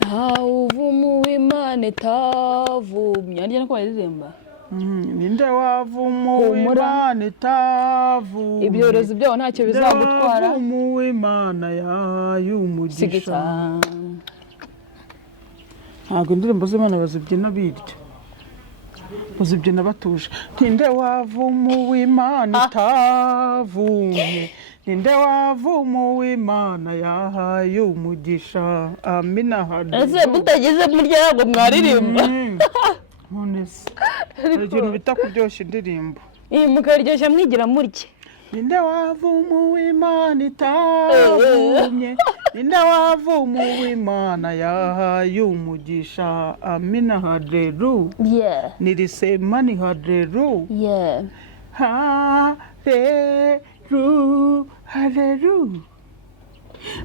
Ntawuvumu w'Imana itavumye arya niko baririmba ninde wavumu w'Imana itavumye ibyorezo byaho ntacyo bizagutwara wavumu w'Imana y'umugisha ntabwo indirimbo z'Imana bazibyina birya bazibyina batuje ninde wavumu w'Imana itavumye ninde wavumu w'Imana yahaye umugisha amina hadi ese mutageze murya ngo mwaririmba none se ikintu bita kuryoshya indirimbo mukaryoshya mwigira murye ninde wavumu w'Imana itavumye ninde wavumu w'Imana yahaye umugisha amina haleluya nirisema ni haleluya haleluya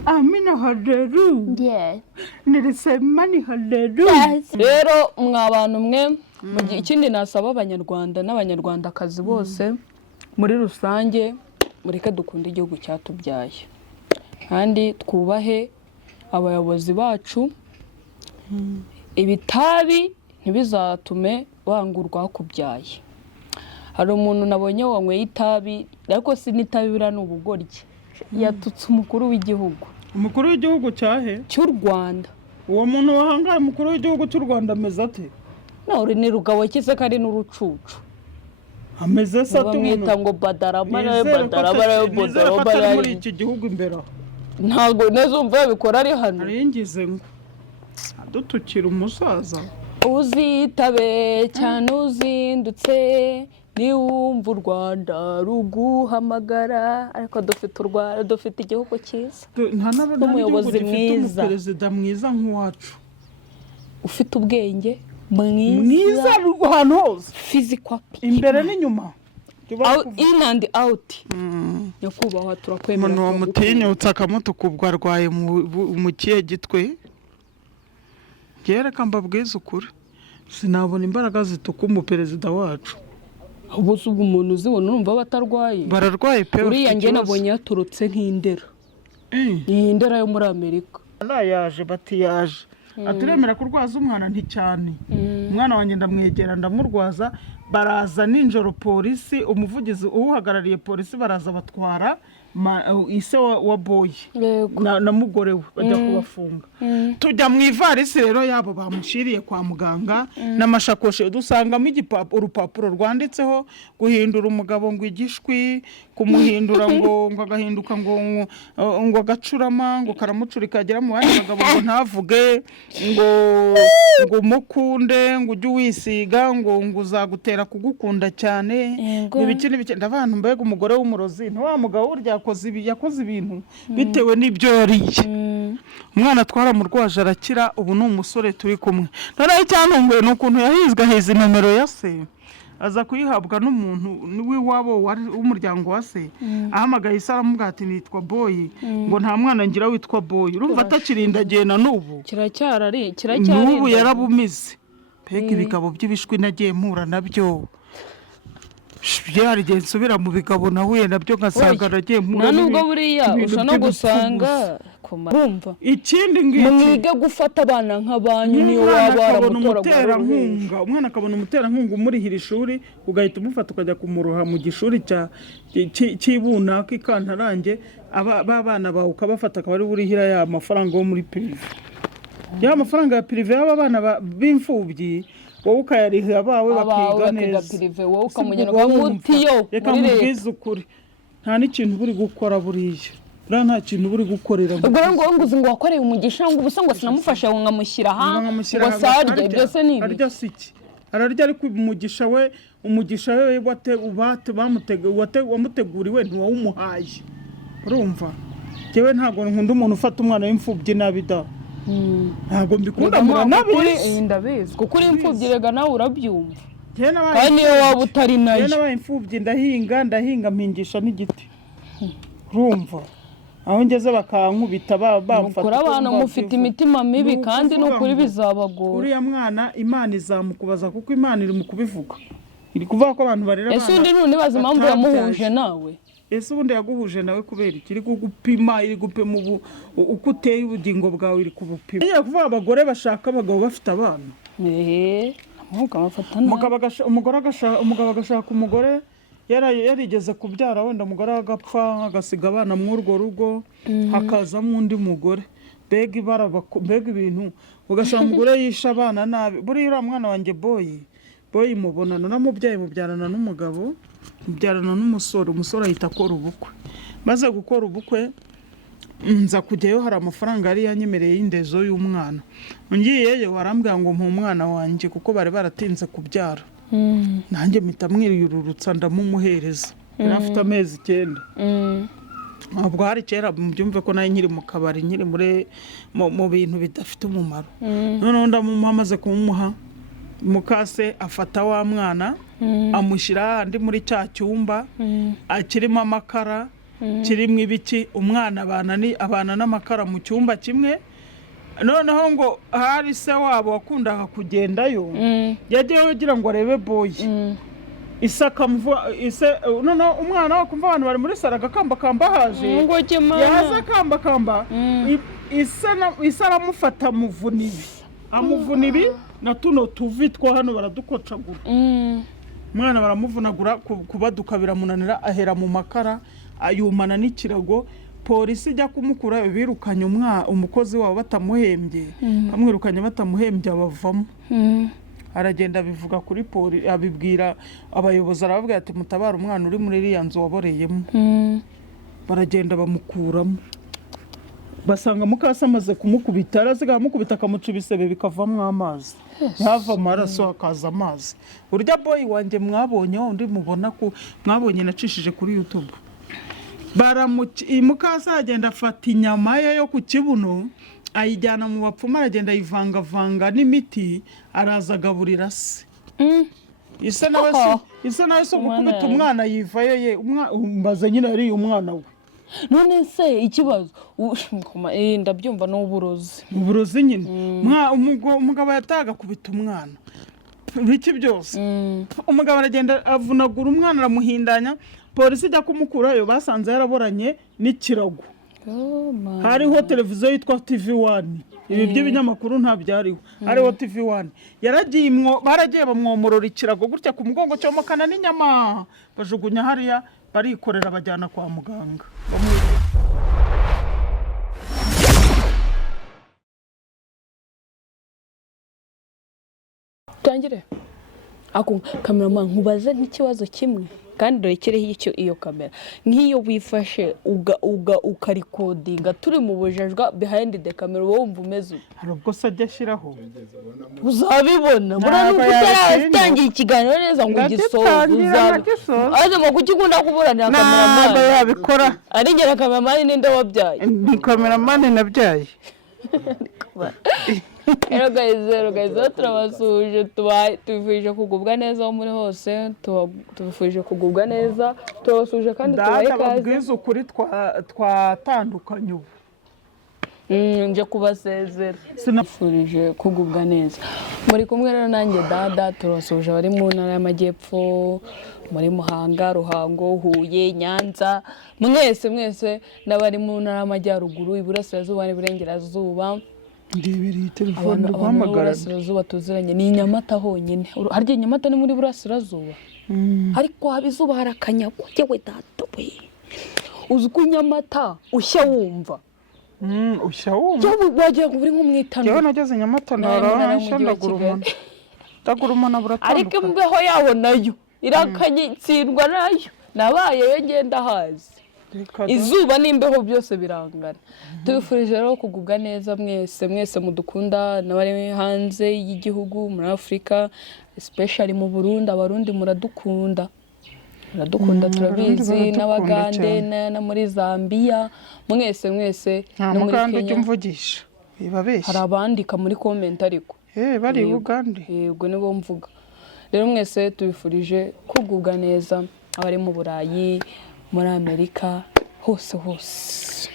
amina haleluya nirisema ni haleluya. Rero mwa bantu mwe mu gihe ikindi nasaba abanyarwanda n'abanyarwandakazi bose muri rusange mureke dukunda igihugu cyatubyaye kandi twubahe abayobozi bacu ibitabi ntibizatume wangurwa kubyaye. Hari umuntu nabonye wanyweye itabi ariko si n'itabi bira n'ubugoryi yatutse umukuru w'igihugu. Umukuru w'igihugu cyahe cy'u Rwanda. Uwo muntu wahangaye umukuru w'igihugu cy'u Rwanda ameze ate? Nawe ni rugabo kise kari n'urucucu. Ameze se ate mwita ngo badarabara muri iki gihugu imbere. Ntago nezumva bikora ari hano. Aringize ngo adutukira umusaza. Uzitabe cyane uzindutse niwumva u Rwanda ruguhamagara ariko dufite igihugu cyiza n'umuyobozi mwiza perezida mwiza nk'uwacu ufite ubwenge mwiza ahantu hose physical imbere n'inyuma in and out nyakubahwa turakwemera umuntu wamutinyutse akamutukubwa arwaye mu kihe gitwe reka mbabwize ukuri sinabona imbaraga zituka umuperezida wacu ahubwo se ubwo umuntu uzibona urumva batarwaye bararwaye pe uriya njye nabonye yaturutse nk'indera iyi ndera yo muri Amerika yaje bati yaje aturemera kurwaza umwana nticyane umwana wanjye ndamwegera ndamurwaza baraza ninjoro polisi umuvugizi uhagarariye polisi baraza batwara ise wa boy na mugore we bajya kubafunga tujya mu ivarisi rero yabo bamushiriye kwa muganga n'amashakoshi dusangamo urupapuro rwanditseho guhindura umugabo ngo igishwi kumuhindura ngo agahinduka ngo agacurama ngo karamucurika agera mu bandi bagabo ngo ntavuge ngo mukunde ngo ujye wisiga ngo uzagutera kugukunda cyane ibiki ndabantu mbega umugore w'umurozi nta wa mugabo urya yakoze ibintu bitewe n'ibyo yariye umwana twaramurwaje arakira ubu ni umusore turi kumwe noneho icyantunguye ni ukuntu yahizwe nomero ya se aza kuyihabwa n'umuntu w'iwabo w'umuryango wa se ahamagaye ise aramubwira ati nitwa boyi ngo nta mwana ngira witwa boyi urumva atakirindagiye na n'ubu n'ubu yarabumize mbega ibigabo by'ibishwi nagiye mpura nabyo byari igihe nsubira mu bigabo nahuye nabyo ngasanga nagiye mpura nubwo buriya ushobora no gusanga kumva ikindi ngiki mwige gufata abana nk'abanyu niyo waba waramutora umwana akabona umuterankunga umurihira ishuri ugahita umufata ukajya kumuroha mu gishuri cy'ibunaka ikantarange bana bawe ukabafata akaba ari burihira ya mafaranga yo muri prive ya mafaranga ya prive y'aba bana b'imfubyi wowe ukayarihira abawe bakiga neza wowe ukamugena kwa mutiyo reka mubwize ukuri nta n'ikintu buri gukora buriya nta kintu buri gukorera ubwo ngo wakoreye umugisha ngo ubusa ngo sinamufasha ngo ngamushyira ngo sarye byose ni ibi arya siki ararya ariko umugisha we wamuteguriwe ntiwawumuhaye urumva jewe ntago nkunda umuntu ufata umwana w'imfubyi nabi da ntago mbikunda ndabizi kuko uri imfubyi rega nawe urabyumva kandi niyo waba utari nayo nabaye imfubyi ndahinga mpingisha n'igiti urumva aho ngeze bakankubita bamufata abantu mufite imitima mibi kandi n'ukuri bizabagora uriya mwana Imana izamukubaza kuko Imana iri mu kubivuga iri kuvuga ko abantu barera ese undi none baza impamvu yamuhuje nawe ese ubundi yaguhuje nawe kubera iki? Iri kugupima, iri gupima uko uteye ubugingo bwawe, iri kubupima. Niyo kuvuga abagore bashaka abagabo bafite abana. Umugabo agashaka umugore yarigeze kubyara, wenda umugore agapfa agasiga abana muri urwo rugo, hakazamo undi mugore. Mbega ibintu, ugasanga umugore yisha abana nabi. Buriya uriya mwana wanjye boyi mubonana n'umubyeyi, mubyarana n'umugabo, mubyarana n'umusore. Umusore ahita akora ubukwe. Maze gukora ubukwe nza kujyayo, hari amafaranga yari yanyemereye y'indezo y'umwana. Ngiyeyo barambwira ngo mpa umwana wanjye kuko bari baratinze kubyara. Nanjye mpita mwirurutsa ndamumuhereza. Yari afite amezi 9. Ntabwo hari kera mubyumve ko nayo nkiri mu kabari, nkiri mu bintu bidafite umumaro. Noneho ndamumuha, amaze kumumuha, mukase afata wa mwana amushyira andi muri cya cyumba akirimo amakara, kirimo ibiki. Umwana abana n'amakara mu cyumba kimwe. Noneho ngo hari se wabo wakundaga kugendayo, yagiyeho agira ngo arebe boyi. Noneho umwana wakumva abantu bari muri saro agakambakamba haje, yaza akambakamba, isa aramufata amuvuna ibi na tuno tuvi two hano baradukocagura. Umwana baramuvunagura, kubaduka biramunanira, ahera mu makara, ayumana n'ikirago. Polisi ijya kumukura, birukanye umukozi wabo batamuhembye, bamwirukanye batamuhembye, abavamo. Aragenda abivuga kuri polisi, abibwira abayobozi, arababwira ati mutabara umwana uri muri iriya nzu waboreyemo. Baragenda bamukuramo, basanga mukase amaze kumukubita, araziga amukubita akamuca ibisebe bikavamo amazi, ntava amaraso hakaza amazi. Urya boyi wanjye mwabonye, undi mubona ko mwabonye nacishije kuri YouTube, mukase agenda afata inyama ye yo ku kibuno, ayijyana mu bapfumu, aragenda ayivangavanga n'imiti, araza agaburira se. Ise nawe so gukubita umwana yivayo ye, umbaze nyine yari umwana we. None se ikibazo ndabyumva n'uburozi nyine. Umugabo yataga kubita umwana biki byose. Umugabo aragenda avunagura umwana, aramuhindanya. Polisi ijya kumukurayo, basanze yaraboranye n'ikirago. Hariho televiziyo yitwa TV1. Ibi by'ibinyamakuru nta byariho, hariho TV1. Baragiye bamwomorora ikirago gutya ku mugongo, cyomokana n'inyama, bajugunya hariya, barikorera bajyana kwa muganga. Tangire kameraman, nkubaze nk'ikibazo kimwe, kandi dorekereho icyo iyo kamera nk'iyo wifashe ukarikodinga turi mu bujajwa behind the camera, wowe wumva umeze hari ubwo se ajya ashyiraho, uzabibona. Mbona nuko utaratangiye ikiganiro neza ngo ugisoze, azama kukikunda kuburanira kameraman. Ntabwo yabikora. Ari ngera kameraman ninde wabyaye? Ni kameraman nabyaye. Hello guys, turabasuje, tubifurije kugubwa neza aho muri hose, tubifurije kugubwa neza, tubasuje kandi tubaye kaze. Ndababwiza ukuri twatandukanye ubu. Nje kubasezera, sinafurije kugubwa neza. Muri kumwe rero nanjye Dada, turabasuje bari mu ntara y'Amajyepfo, muri Muhanga, Ruhango, Huye, Nyanza, mwese n'abari mu ntara y'Amajyaruguru, Iburasirazuba n'Iburengerazuba. Ndibereye telefone guhamagara. Burasirazuba tuziranye ni Nyamata honyine. Harya Nyamata ni muri Burasirazuba. Ariko haba izuba harakanyagwa, yewe Data we. Uzi ko Nyamata ushya wumva. Ushya wumva. Wagiye buri nk'umwitano. Yewe nageze Nyamata ndagura umuntu buratandukana. Ariko imbeho yaho nayo irakanyitsindwa nayo. Nabaye ngenda hazi. Izuba n'imbeho byose birangana. Tubifurije rero kugubwa neza mwese mudukunda, n'abari hanze y'igihugu, muri Afrika, especially mu Burundi. Abarundi muradukunda turabizi, n'Abagande na muri Zambia, mwese no muri Kenya. Umvugisha bibabeshya, hari abandika muri comment ariko bari Uganda. Yego nibo mvuga. Rero mwese tubifurije kugubwa neza, abari mu Burayi, muri Amerika, hose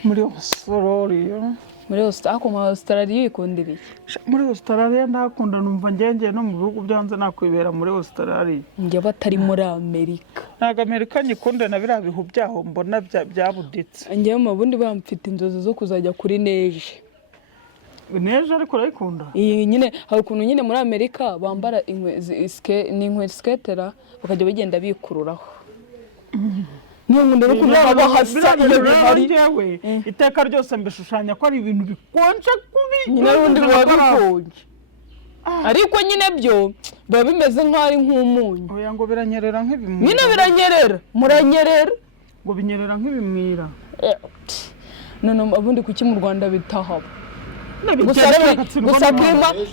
muri Australia, muri Australia yikundira iki? Muri Australia ndahakunda, numva ngengeye no mu bihugu byo hanze nakwibera muri Australia. Njye batari muri Amerika. Ntabwo Amerika nyikunde na biriya bihu byaho mbona byabuditse. Njyewe mu bundi bamfite inzozi zo kuzajya kuri neje. Neje ariko urayikunda? Iyi nyine hari ukuntu nyine muri Amerika bambara inkweto skatera bakajya bagenda bikururaho. Niyo nkunda no kubona hasa iyo bihari. Iteka ryose mbishushanya ko ari ibintu bikonje kubi. Nyine rundi biba bikonje. Ariko nyine byo biba bimeze nk'aho ari nk'umunyu. Oya ngo biranyerera nk'ibimwira. Nyine biranyerera, muranyerera. Ngo binyerera nk'ibimwira. None ubundi kuki mu Rwanda bitahaba?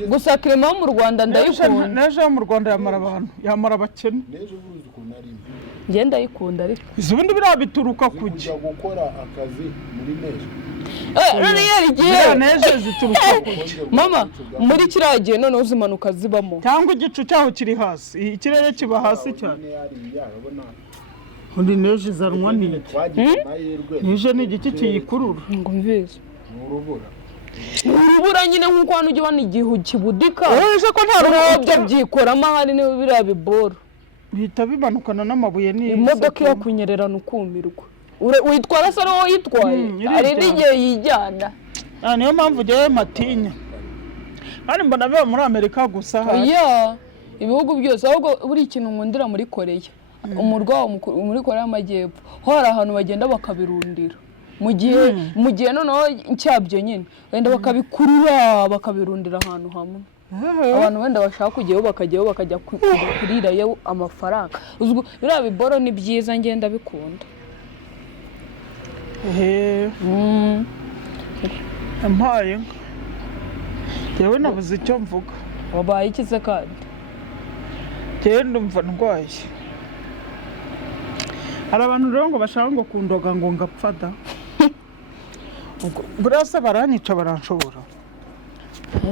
Gusa krema mu Rwanda ndayikunda. Neje mu Rwanda yamara abantu, yamara abakene. Neje uruzi ukuntu ari mbi. Njye ndayikunda ariko. Izubundi birabituruka kuki? Gukora akazi muri neje. None yarigiye. Neje zituruka kuki? Mama, muri kiriya gihe none uzimanuka zibamo. Cyangwa igicu cyaho kiri hasi, ikirere kiba hasi cyane. Undi neje zanwa ni. Neje ni igiki kiyikurura. Ngo mbizi. Urubura. Urubura nyine nk'uko hano ujya ubona igihu kibudika. Uje ko nta rubyo byikoramo ahari niba biriya biboro. Bihita bimanukana n'amabuye ni. Imodoka yo kunyererana ukumirwa. Uyitwara se wowe yitwaye. Ari n'igihe yijyana. Niyo mpamvu ugiye matinya. Hano mbona biba muri Amerika gusa ha. Yeah. Ibihugu byose ahubwo buri ikintu nkundira muri Korea. Umurwa muri Korea y'Amajyepfo. Ho hari ahantu bagenda bakabirundira. Mu gihe noneho cyabyo nyine wenda bakabikurura bakabirundira ahantu hamwe. Abantu wenda bashaka kujyayo bakajya kurirayo amafaranga. Uzwo biriya biboro ni byiza ngenda bikunda. Ampaye yewe nabuze icyo mvuga. Wabaye ikize kandi? Njyewe ndumva ndwaye. Hari abantu rero ngo bashaka ngo kundoga ngo ngapfada. Burasa baranyica baranshobora.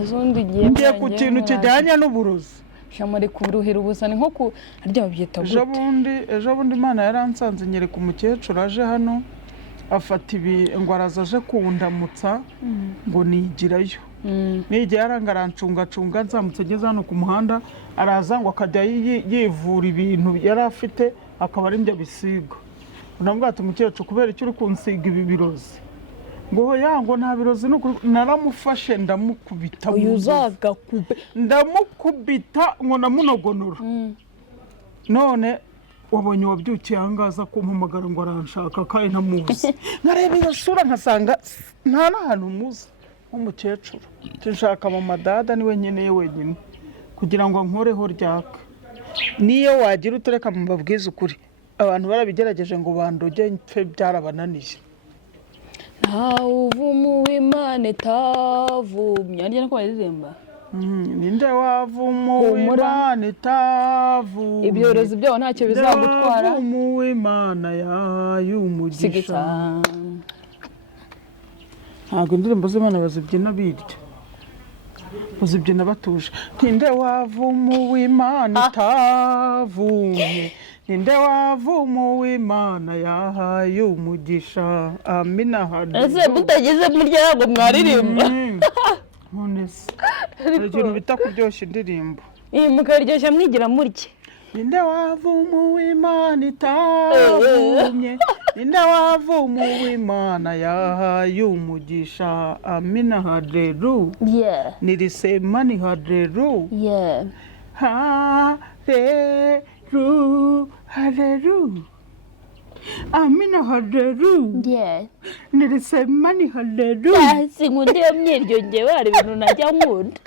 Ezondi ngiye ku kintu kijyanye n'uburozi. Shamari kuruhira ubusa ni nko ku harya babyita gute? Ejo bundi Imana yaransanze nyereka umukecuru aje hano afata ngo arazaje kundamutsa ngo nigirayo. N'igihe yarangarancungacunga nzamutse ngeze hano ku muhanda araza ngo akajya yivura ibintu yari afite akaba ari njye bisiga. Ndamubwira ati umukecuru kubera icyo uri kunsiga ibi birozi. Ngo yango nta birozi naramufashe ndamukubita. Uyuzaga kube ndamukubita ngo namunogonora. None wabonye wabyukiye ahangaza kumpamagara ngo aranshaka kandi ntamuzi. Nareba iyo sura nkasanga nta n'ahantu muzi nk'umukecuru. Nshaka mama dada niwe nkeneye wenyine kugira ngo nkoreho ryaka. Niyo wagira utureka mu babwiza ukuri abantu barabigerageje ngo bandoge mpfe byarabananiye. Uvumu w'Imana itavumye arya nako baririmba. Ninde wavumu w'Imana itavumye. Ibyorezo byaho ntacyo bizagutwara. Uvumu w'Imana y'umugisha. Ntabwo indirimbo z'Imana bazibyina birya. Bazibyina batuje. Ninde wavumu w'Imana itavumye. Ninde wavumu w'Imana yahaye umugisha. Amina hadi. Ese mutageze murya yago mwaririmba. Honest. Ikintu bita kuryoshya indirimbo. Mukaryoshya mwigira murye. Ninde wavumu w'Imana itavumye. Ninde wavumu w'Imana yahaye umugisha. Amina haleluya. Yeah. Nilisema ni haleluya. Yeah. Haleluya. Haleluya. Amina haleluya. Yeah. Nilisema ni haleluya. Singundi yamyiryo ngewe hari ibintu najya nkunda.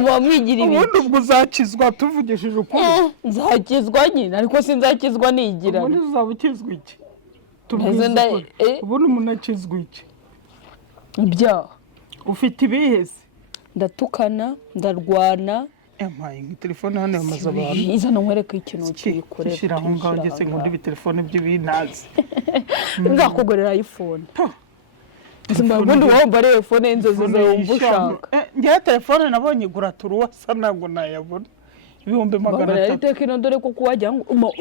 Mwamwigira ibintu. Ubundi ubwo uzakizwa tuvugishije ukuri. Nzakizwa nyine ariko sinzakizwa nigira. Ubundi uzabukizwa iki? Ubundi umuntu akizwa iki? Ibyaha. Ufite ibiheze? Ndatukana, ndarwana. Empaye telefone hano yamaze abantu. Izana nkwereka ikintu kikorera. Shira aho ngaho ngese ngo ndi telefone by'ibinazi. Nzakugorera iPhone. Ubundi wumva ari iPhone inzozi zawe umbushaka. Ngiye telefone nabonye igura turuwa sa ntabwo nayabona. ibihumbi 300. Tekino dore ko kuwajya ngo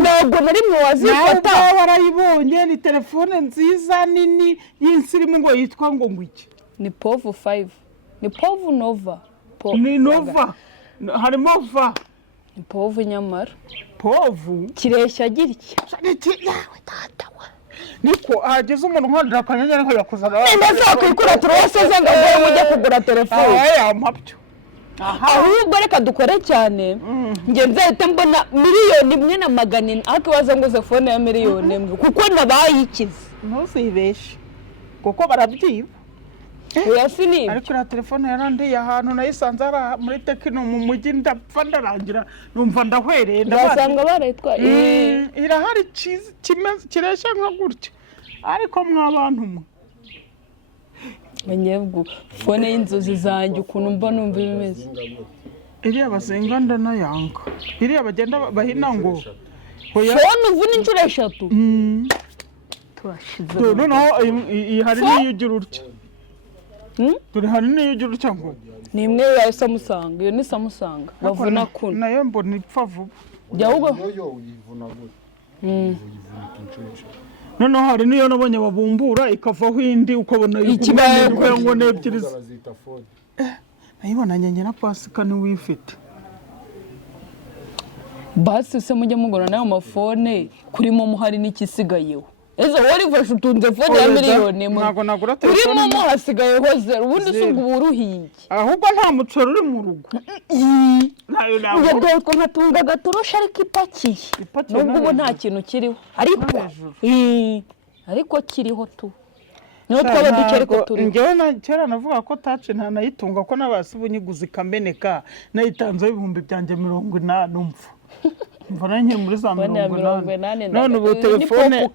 ntabwo na rimwe wazifata. Nawe warayibonye, ni telefone nziza nini y'insirimu ngo yitwa ngo iki? Ni Povo 5. Ni Povo Nova. Ni Nova. Harimo va. Ni Povo nyamara. Povo Kireshya gitya. yawe tata wa. Niko hageze umuntu nkondera akanyenyeri nko yakuzana. Ndashaka kwikura turose ze ngo mujye kugura telefone. Amapyo. Ahubwo reka dukore cyane. Nge nzahita mbona miliyoni 1.4 akibaza ngo telefone ya miliyoni 1 kuko nabayikize. Ntuzibeshe. Kuko barabyiba. Oya sini. Ariko ira telefone yarandiye ahantu nayisanze ara muri Tekino mu mujyi ndapfa ndarangira numva ndahwereye ndasanga baretwa irahari kiresha nka gutyo ariko mwabantu mwe Menyebwo fone y'inzozi zanjye ukuntu mba numva bimeze. iriya basenga ndanayanga iriya bagenda bahina ngo Fone uvuna inshuro 3. Turashize. noneho hari n'iyo ugira utya dore hari n'iyo ugira utya ngo Ni imwe ya Samsung, iyo ni Samsung. Bavuna kuno. nayo mbona ipfa vuba. Jya ugo. Yo uyivuna gute? Uyivuna inshuro. Noneho hari n'iyo nabonye babumbura ikavaho indi ukabona Ikibaye ngo n'ebyiri. Bazita phone. Nayibona nyenye na Pasika ni wifite. Basi se mujye mugura nayo mafone kuri momo hari n'ikisigayeho. Ezo wari fashe utunze fone ya miliyoni 1. Ntago nagura Kuri telefone. momo hasigayeho 0. Ubundi subwo uburuhiye. Ahubwo nta mucoro uri mu rugo. Nayo nawe. Yego ko nkatunga gatorosha ariko ipakiye. Nubwo ubu nta kintu kiriho. Ariko kiriho tu. Niyo twaba dukere ko turi. Ngewe na kera navuga ko tace nta nayitunga ko nabasi bunyiguzi kameneka nayitanze ibihumbi byanjye 80 umva. Mvana nke muri za 80. None ubu telefone ya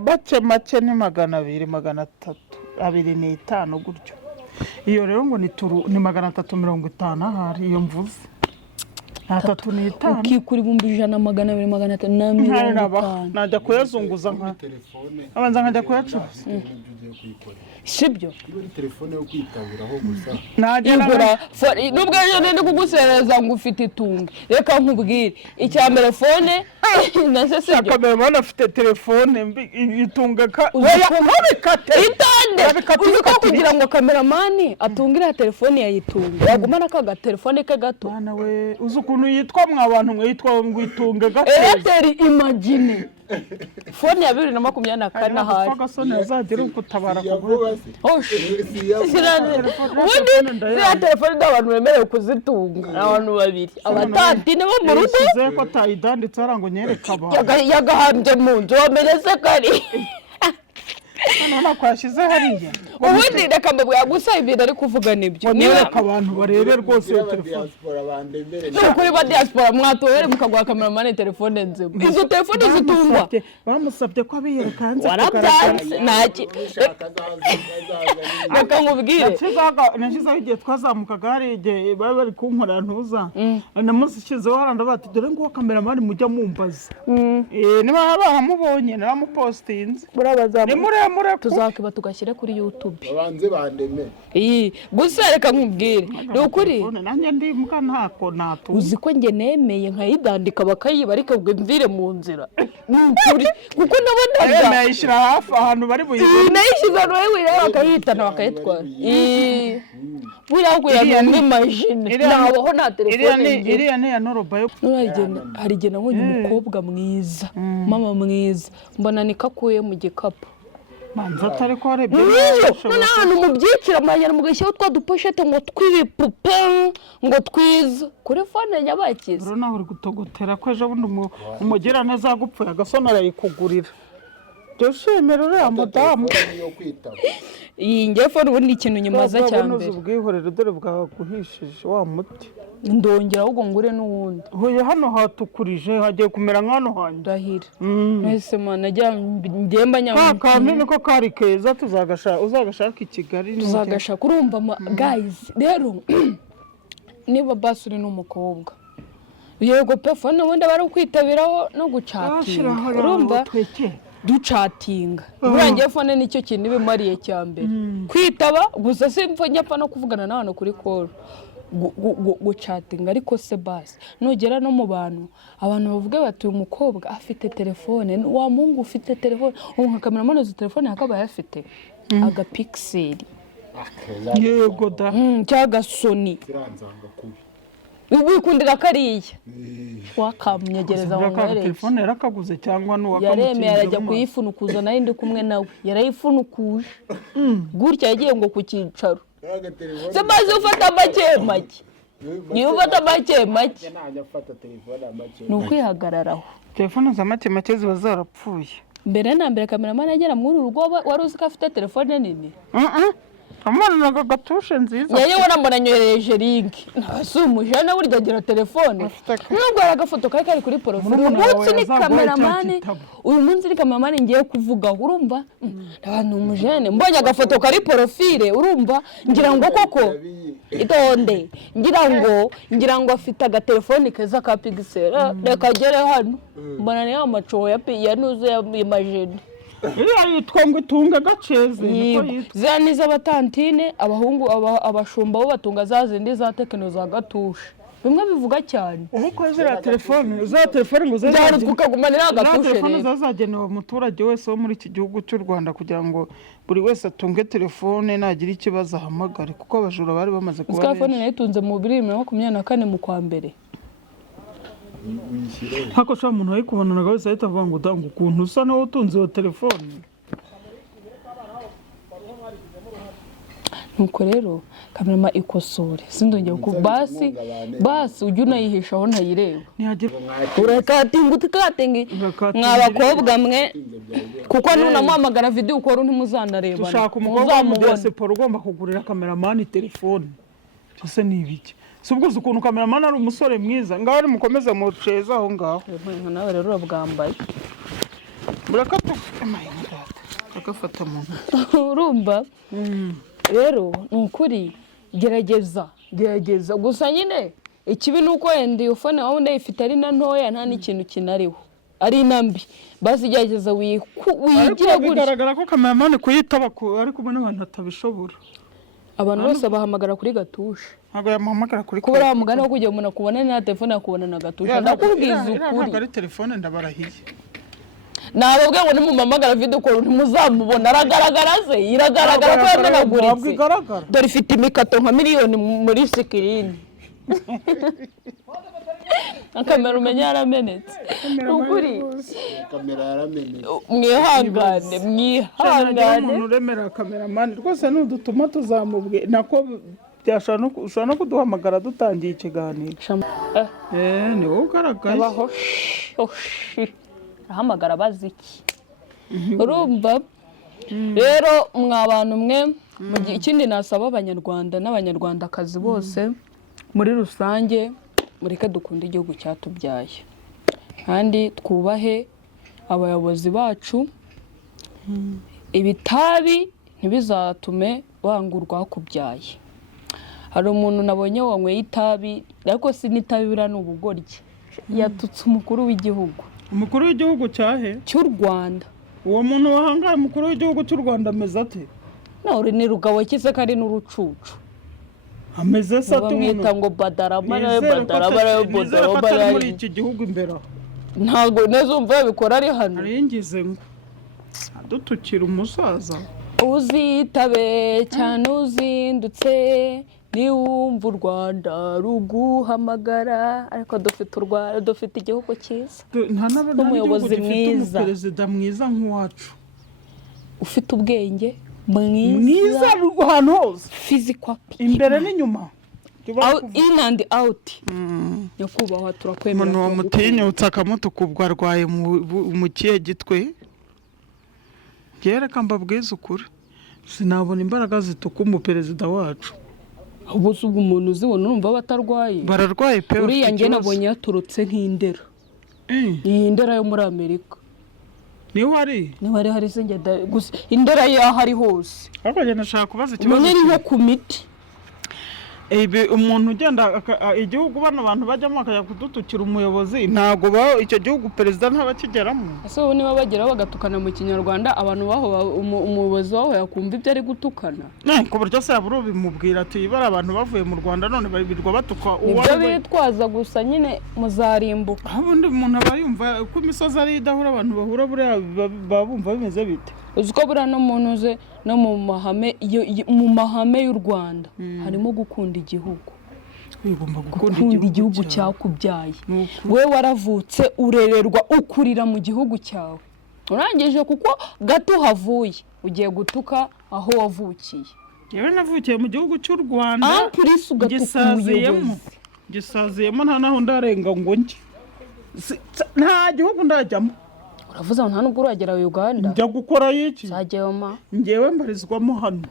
make ni 200 325 gutyo. Iyo rero ngo ni 350 hari iyo mvuze. 350 ukikura 100,200 najya kuyazunguza nka telefone abanza nkajya kuyacuruza sibyo muri telefone yo kwitabiraho gusa igura nubwo nende kugusereza ngo ufite itunga reka nkubwire icya mbere fone nase sibyo kamera bana afite telefone itunga ka bikate itande uziko kugira ngo kameramani atungira telefone yayitunga yagumana ka telefone ke gato bana we uzi ukuntu yitwa mwabantu mwe yitwa ngo itunga gato Airtel Imagine fone ya 2024 hari Fagasone azagira ukutabara kugura ya telefone n'abantu bemerewe kuzitunga abantu babiri abatantine bo mu rugo ze ko tayidanditse arango nyereka abantu yagahambye mu nzu wameneze kari none kwashize hariya ubundi reka mbabwira gusa ibintu ari kuvuga nibyo nyereka abantu barebe rwose iyo telefone kuri ba diaspora mwatohere mukagwa kameramani telefone nzemo izo telefone zitungwa bamusabye ko abiyereka hanze warabyanze naki reka nkubwire nashizeho igihe twazamukaga hari igihe bari bari kunkorera ntuza namushyizeho haranda bati dore ngo kameramani mujya mumbaza niba bahamubonye naramupostinze burabaza muremure tuzakiba tugashyira kuri YouTube babanze bandeme gusa reka nkubwire ni ukuri nanjye ndi muka ntako nato uzi ko nge nemeye nkayidandika bakayiba ariko ngo mvire mu nzira ni ukuri kuko nabonaga nayishyira hafi ahantu bari buyibone nayishyize nawe wireba bakayitana bakayitwara buriya mwimagine nabaho nta telefone iriya ni ya noroba yo hari igihe nabonye umukobwa mwiza mama mwiza mbona nikakuye mu gikapu manza atari ko arebye none ahantu mubyicira mwagera mugashyiraho twa duposhete ngo twibipupe ngo twiza kuri fone nyabakiza rero nawe uri gutogotera ko ejo bundi umugera neza yagupfuye agasona arayikugurira dushimira uriya mudamu iyi ngiye fone ubundi ikintu nyumaza cya mbere ubwihorere dore bwaguhishije wa muti ndongera ahubwo ngure n'uwundi huye hano hatukurije hagiye kumera nk'hano hanjye ndahira mwese mana ngemba kandi niko kari keza uzagashaka i Kigali tuzagashaka urumva guys rero niba basi uri n'umukobwa yego pe fone ubundi bari kwitabiraho no gucatinga urumva ducatinga burangiye fone nicyo kintu bimariye cya mbere kwitaba gusa simfa nyapfa no kuvugana n'abantu kuri call gucatinga. Ariko se basi nugera no mu bantu abantu bavuga bati uyu mukobwa afite telefone, wa mungu ufite telefone, ubu nka kameramani uzi telefone yakabaye afite agapixeli yego da cyangwa soni kiranzanga kubi wikundira kariya wakamyegereza mu mwereke. telefone yarakaguze cyangwa yaremeye arajya kuyifunukuza nayo ndi kumwe nawe yarayifunukuje gutya yagiye ngo ku cyicaro se maze ufata make niyo ufata make ni ukwihagararaho. telefone za make ziba zarapfuye. Mbere na mbere kameramani agera muri uru rugo wari uzi ko afite telefone nini amana gatushe nziza yewe urambona nyohereje link ntasi umujana burya agira telefone nubwo aragafoto kari kuri profile. Uyu munsi ni kameramani ngiye kuvuga urumva abantu umujene mbonye agafoto kari profile urumva ngira ngo koko itonde ngira ngo afite agatelefone keza ka pixel reka gere hano mbona ni amaco ya nuze ya imagine yitwa ngo itunga gaceze niko yitwa. Zira ni z'abatantine abahungu abashumba bo batunga za zindi za tekino za gatushe bimwe bivuga cyane ariko zira telefone ngo zari tukagumanira gatushe telefone zazagenewe umuturage wese wo muri iki gihugu cy'u Rwanda kugira ngo buri wese atunge telefone nagira ikibazo ahamagare kuko abajura bari bamaze kuba benshi. Telefone nayitunze mu 2024 mu kwa mbere hako sha umuntu ayikubonana wese ahita avuga ngo danga ukuntu usa nawe utunze iyo telefone. Nuko rero kamerama ikosore sindongeye ku basi ujye unayihishaho ntayireba urakatinga mwabakobwa mwe kuko nunamuhamagara video ukora ntimuzanareba. Dushaka umukobwa wa siporo ugomba kugurira kameramani telefone cyose ni ibiki subwo ukuntu kameramani ari umusore mwiza ngaho ari mukomeza mu ceza aho ngaho nawe rero urabwambaye burakata akafata mu urumva rero nukuri gerageza gusa nyine ikibi nuko yende ufane wawe ndayifite ari na ntoya nta n'ikintu kinariho ari nambi basi gerageza wigira gutya. Bigaragara ko kameramani kuyitaba ariko ubona abantu atabishobora. Abantu bose bahamagara kuri gatushe ntabwo yamuhamagara kuri kubera mugana wo kujya umuntu akubona na telefone akubona na gatushe ndakubwiza ukuri ntabwo ari telefone ndabarahiye nababwe ngo nimumamagara video call ntimuzamubona aragaragara se iragaragara ko yamenaguritse dore ifite imikato nka miliyoni muri screen akamera umenya yaramenetse ukuri kamera yaramenetse mwihangane umuntu uremera kameramani rwose n'udutuma tuzamubwe nako ushobora no kuduhamagara dutangiye ikiganiro ni wowe ugaragaye ahamagara baziki urumva rero mwa bantu mwe ikindi nasaba abanyarwanda n'abanyarwandakazi bose muri rusange mureke dukunda igihugu cyatubyaye kandi twubahe abayobozi bacu ibitabi ntibizatume wangurwa kubyaye. Hari umuntu nabonye wanyweye itabi ariko si n'itabi bira n'ubugoryi yatutse umukuru w'igihugu cyahe cy'u Rwanda. Uwo muntu wahangaye umukuru w'igihugu cy'u Rwanda ameze ate? Nawe ni rugabo kise kari n'urucucu ameze se tumwita ngo badarama muri iki gihugu imbere ntago nezumva bikora ari hano aringize ngo adutukira umusaza uzitabe cyane uzindutse niwumva u Rwanda ruguhamagara ariko dufite igihugu cyiza n'umuyobozi mwiza perezida mwiza nk'uwacu ufite ubwenge mwiza ahantu hose physical imbere n'inyuma in and out nyakubahwa turakwemera umuntu wamutinyutse akamutukubwa arwaye mu kihe gitwe gereka mbabwiza ukuri sinabona imbaraga zituka umuperezida wacu ahubwo ubwo umuntu uzibona urumva batarwaye bararwaye pe uriya nge nabonye yaturutse nk'indera iyi ndera yo muri Amerika niho hari se ngenda gusa indera yaho ari hose ariko nashaka kubaza ikibazo nko ku miti umuntu ugenda igihugu bano bantu bajyamo akajya kudutukira umuyobozi ntabwo icyo gihugu perezida ntabakigeramo. ese ubu niba bageraho bagatukana mu kinyarwanda abantu baho umuyobozi waho yakumva ibyo ari gutukana ku buryo se yabura bimubwira ati bari abantu bavuye mu Rwanda none birirwa batuka ibyo bitwaza gusa nyine muzarimbuka. ubundi umuntu aba yumva ko imisozi ari idahura abantu bahura buriya baba bumva bimeze bite. uzi ko buriya no muntu uze no mu mahame y'u Rwanda harimo gukunda igihugu, gukunda igihugu cyakubyaye. we waravutse urererwa ukurira mu gihugu cyawe, urangije kuko gato havuye ugiye gutuka aho wavukiye. yewe navukiye mu gihugu cy'u Rwanda gisaziyemo nta naho ndarenga ngo njye nta gihugu ndajyamo. uravuze ngo nta nubwo uragera Uganda njya gukora iki sajyoma ngewe mbarizwamo hano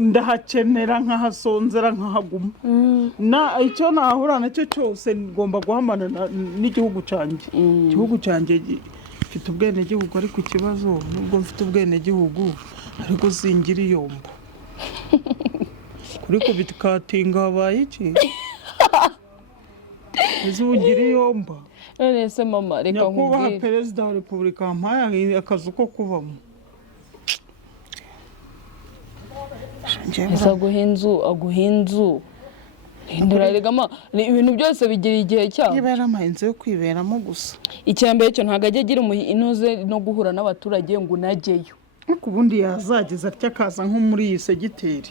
ndahakenera nkahasonzera nkahaguma icyo nahura nacyo cyose ngomba guhamana n'igihugu cyanjye. igihugu cyanjye mfite ubwenegihugu ariko ikibazo nubwo mfite ubwenegihugu ariko singira iyombo kuri kubikatinga habaye iki uzugira iyomba. none se mama reka nkubwire nyakubahwa perezida wa repubulika wampaye akazu ko kubamo. ese aguha inzu hindura regama ibintu byose bigira igihe cyabo. niba yaramaye inzu yo kwiberamo gusa icyambere cyo ntago ajya agira inoze no guhura n'abaturage ngo najyeyo. ariko ubundi yazageza atya akaza nko muri iyi segiteri.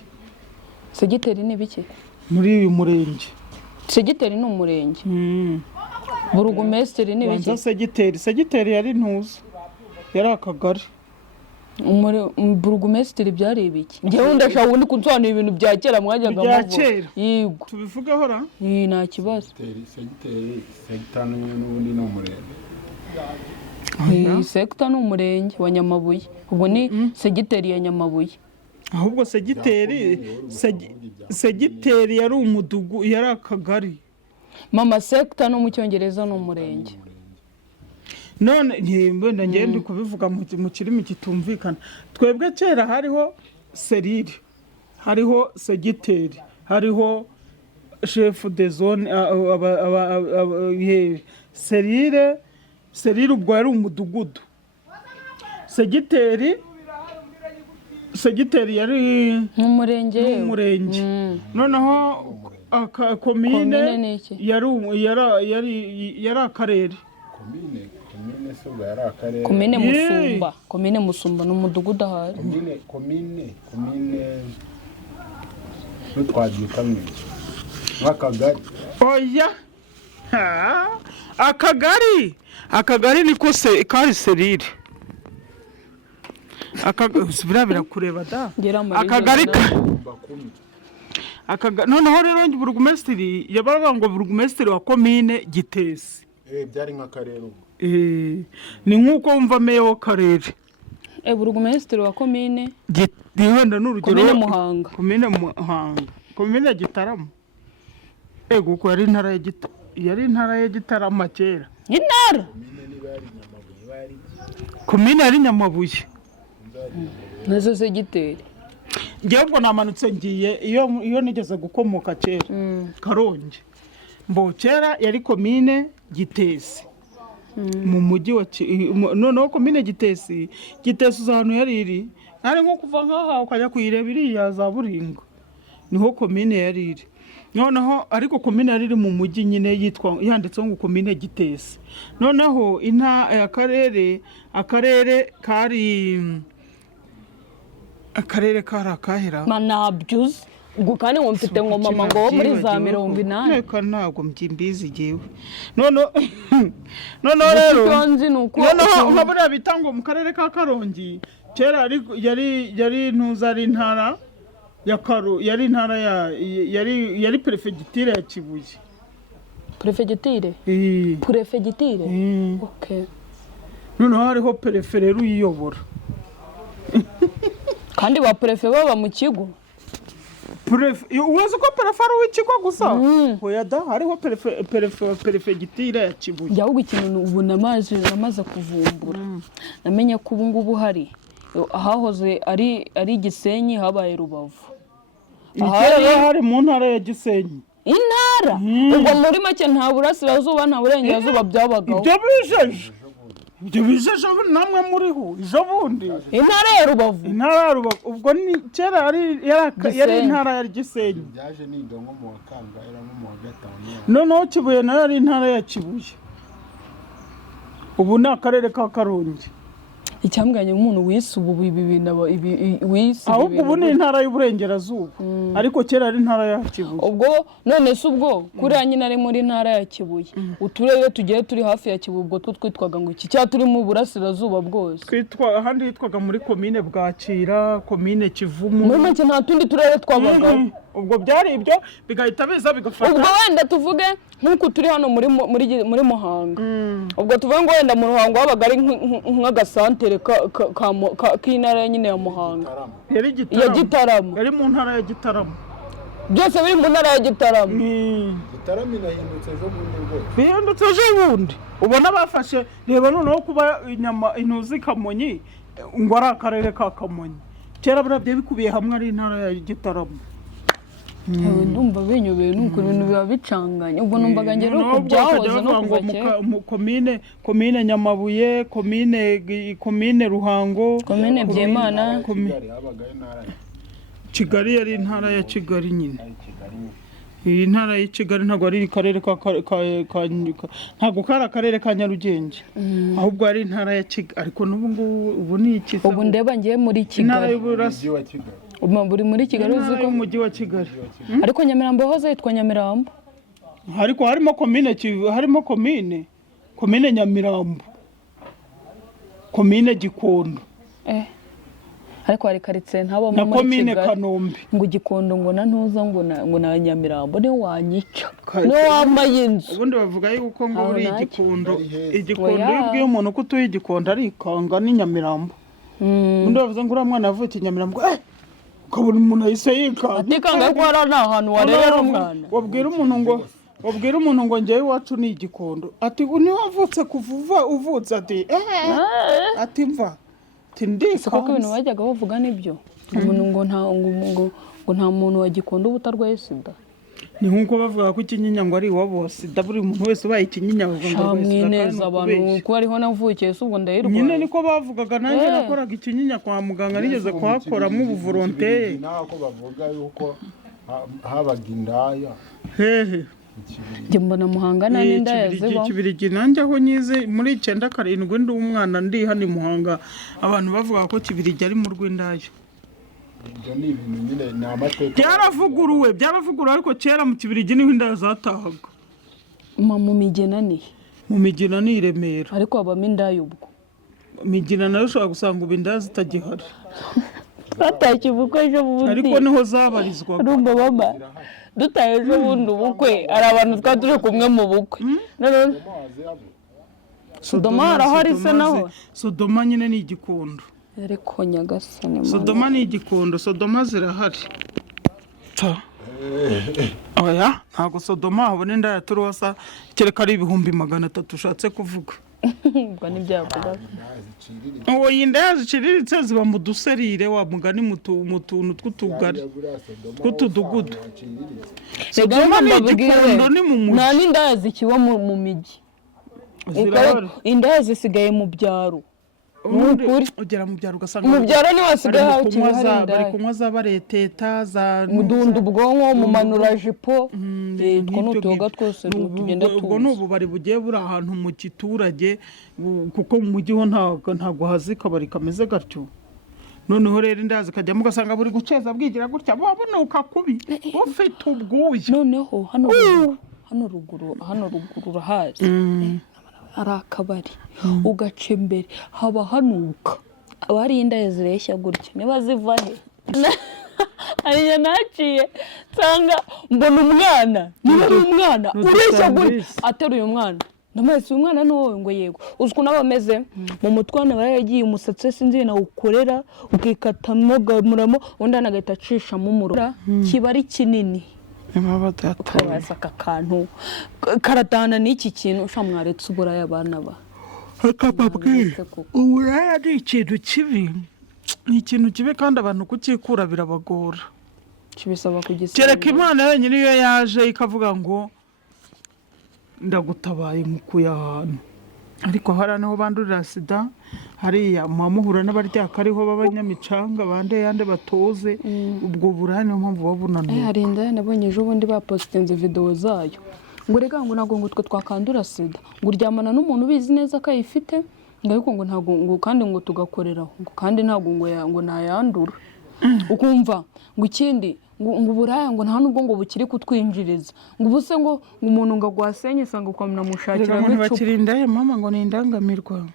segiteri ni bike muri uyu murenge? segiteri ni umurenge. burugumesitiri ni bike? segiteri yari ntuza yari akagari. burugumesitiri byari ibiki? ngewe ndashaka ubundi kunsobanura ibintu bya kera mwajyaga bya kera. yego tubivugeho ra nta kibazo. segiteri n'ubundi ni umurenge. sekita ni umurenge wa Nyamabuye, ubwo ni segiteri ya Nyamabuye. ahubwo segiteri yari umudugu yari akagari. mama sekita no mu cyongereza ni umurenge. none wenda ngende kubivuga mu kirimi kitumvikana. twebwe kera hariho serire, hariho segiteri, hariho chef de zone. serire ubwo yari umudugudu. segiteri yari n'umurenge. noneho komine yari akarere. komine Musumba ni umudugudu ahari. komine n'utwabyuka mwiza nk'akagari. oya akagari niko kari serire. biriya birakureba da. akagari noneho rero burugumesitiri yabaga ngo burugumesitiri wa komine Gitesi. byari nk'akarere ubu. ni nk'uko wumva meya w'akarere. burugumesitiri wa komine wenda n'urugero komine Muhanga. komine Gitarama. kuko yari intara ya Gitarama kera. intara komine yari Nyamabuye. nazo segiteri. ngewe ubwo namanutse ngiye iyo nigeze gukomoka kera Karongi. kera yari komine Gitesi mu mujyi wa noneho komine Gitesi uza ahantu yari iri ari nko kuva nk'aha ukajya kuyireba iriya za Buringo niho komine yari iri. noneho ariko komine yari iri mu mujyi nyine yanditseho ngo komine Gitesi. noneho akarere kari akahera manabyuze ubwo kandi ngo mfite ngo mama ngo wo muri za 80. reka ntabwo mbyimbizi giwe. noneho rero nka buriya bita ngo mu karere ka Karongi kera yari ntuza ari intara ya Karo, yari intara yari prefegitire ya Kibuye. prefegitire okay. noneho hariho prefere uyiyobora. kandi ba prefe baba mu kigo. uwazi ko prefe ari w'ikigo gusa. oya da hariho prefegitire ya Kibuye. Jyaho ikintu ubu namaze kuvumbura. Namenye ko ubu ngubu hari ahahoze ari Gisenyi habaye Rubavu. kera hari mu ntara ya Gisenyi. Intara ubwo muri make nta burasirazuba nta burengerazuba byabagaho. Ibyo bijeje namwe muriho ijo bundi. Intara ya Rubavu. Ubwo ni kera yari intara ya Gisenyi. Byaje niga nko mu wakanga era nko mu wagatanu. Noneho Kibuye nayo ari intara ya Kibuye. Ubu ni akarere ka Karongi. Icyambwanye umuntu wise ubu wise ahubwo ubu ni intara y'uburengerazuba ariko kera ari intara ya Kibuye. Ubwo none se ubwo kuri nyine ari muri intara ya Kibuye uturere tugiye turi hafi ya Kibuye ubwo twitwaga ngo iki cya turi mu burasirazuba bwose ahandi hitwaga muri komine Bwakira, komine Kivumu. muri make nta tundi turere twabaga. Ubwo byari ibyo bigahita biza bigafata. Ubwo wenda tuvuge nk'uko turi hano muri Muhanga. Ubwo tuvuge ngo wenda mu Ruhango habaga ari nk'agasantere k'intara nyine ya Muhanga. Ya Gitarama. Yari mu ntara ya Gitarama. Byose biri mu ntara ya Gitarama. Gitarama inahindutse ejo bundi rwose. Bihindutse ejo bundi. Ubona bafashe reba noneho kuba intuzi Kamonyi ngo ari akarere ka Kamonyi. Kera burabye bikubiye hamwe ari intara ya Gitarama. Ndumva binyobeye nuko ibintu biba bicanganye. Ubwo numvaga ngero ko byahoze no kuva kera. Komine Nyamabuye, komine Ruhango, komine Byimana, Kigali yari intara ya Kigali nyine. Iyi ntara ya Kigali ntabwo ari karere ntabwo kari akarere ka Nyarugenge. Ahubwo ari intara ya Kigali ariko ubu ni iki? Ubu ndeba ngiye muri Kigali. Buri muri Kigali uzi ko umujyi wa Kigali. Ariko Nyamirambo hoze yitwa Nyamirambo. Ariko harimo komine Nyamirambo. Komine Gikondo. Ariko hari karitsiye ntabo muri Kigali. Na komine Kanombe. Ngo Gikondo ngo na ntuza ngo na Nyamirambo ni wanyica. No wambaye inzu. Ubundi bavuga yuko ngo uri Igikondo. Igikondo yibwiye umuntu ko utuye Igikondo ari ikanga ni Nyamirambo. Ubundi bavuze ngo uriya mwana yavukiye Nyamirambo. Ukabona umuntu ahise yikanga. Atikanga ko ari ahantu warera umwana. Wabwira umuntu ngo njyewe iwacu ni Igikondo. Ati ni wavutse kuvuva uvutse ati ati mva. Kuko ibintu bajyaga bavuga nibyo. Umuntu ngo nta muntu wa Gikondo ubutarwaye sida. Ni nkuko bavuga ko ikinyinya ngo ari iwabo sida buri muntu wese ubaye ikinyinya bavuga ngo sida neza abantu ko ariho navukiye se ubwo ndayirwaye. Nyine niko bavugaga nanjye nakoraga ikinyinya kwa muganga nigeze kuhakoramo ubuvolonteri. Nako bavuga yuko habaga indaya. Hehe. Njye mbona Muhanga nta n'indaya ziba. Kibirigi nanjye aho nyize muri 97 ndi umwana ndi hano Muhanga abantu bavuga ko Kibirigi ari mu rw'indaya. Byaravuguruwe ariko kera mu Kibirigi niho indaya zatahaga. Mu Migina ni? Mu Migina ni Remera. Ariko abamo indaya ubwo. Migina nayo ushobora gusanga ubu indaya zitagihari. Batashye ubukwe ejo bundi. Ariko niho zabarizwaga. Urumva baba dutaye ejo bundi ubukwe ari abantu twari turi kumwe mu bukwe. None Sodoma harahari se naho. Sodoma nyine ni Igikondo. Ariko Nyagasani mama. Sodoma ni Igikondo, Sodoma zirahari. Oya, ntago Sodoma habone indaya turuwasa kereka ari 300 ushatse kuvuga. Ubwo ni byavuga. Uwo indaya ziciriritse ziba mu duserire wa mugani mu tuntu tw'utugari. Tw'utudugudu. Sodoma ni Igikondo ni mu mujyi. Nta n'indaya zikiwa mu miji. Indaya zisigaye mu byaro. Ugera mu byaro ugasanga mu byaro ni wasigaye bari kunywa za bareteta za mudunda ubwonko mu manura jipo two n'utuyoga twose tugenda tuzi. Ubwo n'ubu bari bugiye buri ahantu mu giturage kuko mu mujyi ho ntago hazika bari kameze gatyo. Noneho rero indazi kajyamo ugasanga buri guceza bwigira gutya wabonuka kubi ufite ubwuya. Noneho hano ruguru urahazi. Ari akabari ugaca imbere haba hanuka abari indaya zireshya gutya niba ziva he ariya naciye nsanga mbona umwana niba ari umwana ureshya gutya ateruye umwana ndamwese umwana n'uwo ngo yego uziko n'abameze mu mutwana baragiye umusatsi sinzi na ukorera ukikatamo gamuramo undi anagahita acishamo umuro kiba ari kinini. Ukabaza akakantu karatana n'iki kintu ushamwaretse uburaya abana ba akababwira uburaya ni ikintu kibi kandi abantu kukikura birabagora kibisaba kugisaba. kereka Imana yenyine iyo yaje ikavuga ngo ndagutabaye mukuye ahantu, ariko hariya niho bandurira sida, hariya muhura n'abaryaka ariho b'abanyamicanga bande yande batoze, ubwo buraya niyo mpamvu babunaniye. hari indaya nabonye ejo bundi bapositinze video zayo ngo rega ngo ntabwo ngo twe twakandura sida, ngo uryamana n'umuntu ubizi neza ko ayifite, ngo ariko ngo ntabwo ngo kandi ngo tugakoreraho, ngo kandi ntabwo ngo nayandura. Ukumva ngo ikindi ngo uburaya ngo nta nubwo ngo bukiri kutwinjiriza, ngo ubuse ngo umuntu ngo agwasenye usanga ukamunamushakira abantu bakirinda mama ngo ni indangamirwa.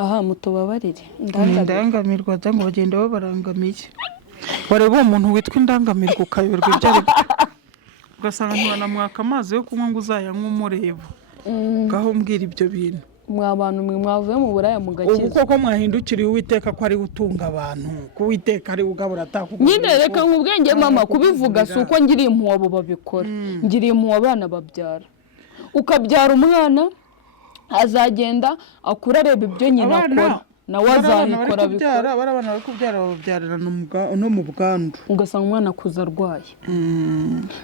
Aha mutubabarire indangamirwa ngo bagenda babarangamiye, wareba umuntu witwa indangamirwa ukayoberwa ibyo ari byo, ugasanga ntibanamwaka amazi yo kunywa ngo uzayanywe umureba. Ngaho mbwira ibyo bintu mwa bantu mwe mwavuye mu buraya mugakiza. Ubu koko mwahindukiriye Uwiteka ko ari utunga abantu, ko Uwiteka ari ugabura atakugaburira. Nyine reka nkubwenge mama kubivuga si uko ngiriye impuhwe abo babikora, ngiriye impuhwe abana babyara. Ukabyara umwana azagenda akura areba ibyo nyina akora, nawe azabikora bikora. Abana bari kubyara babyarira no mu bwandu, ugasanga umwana akuza arwaye.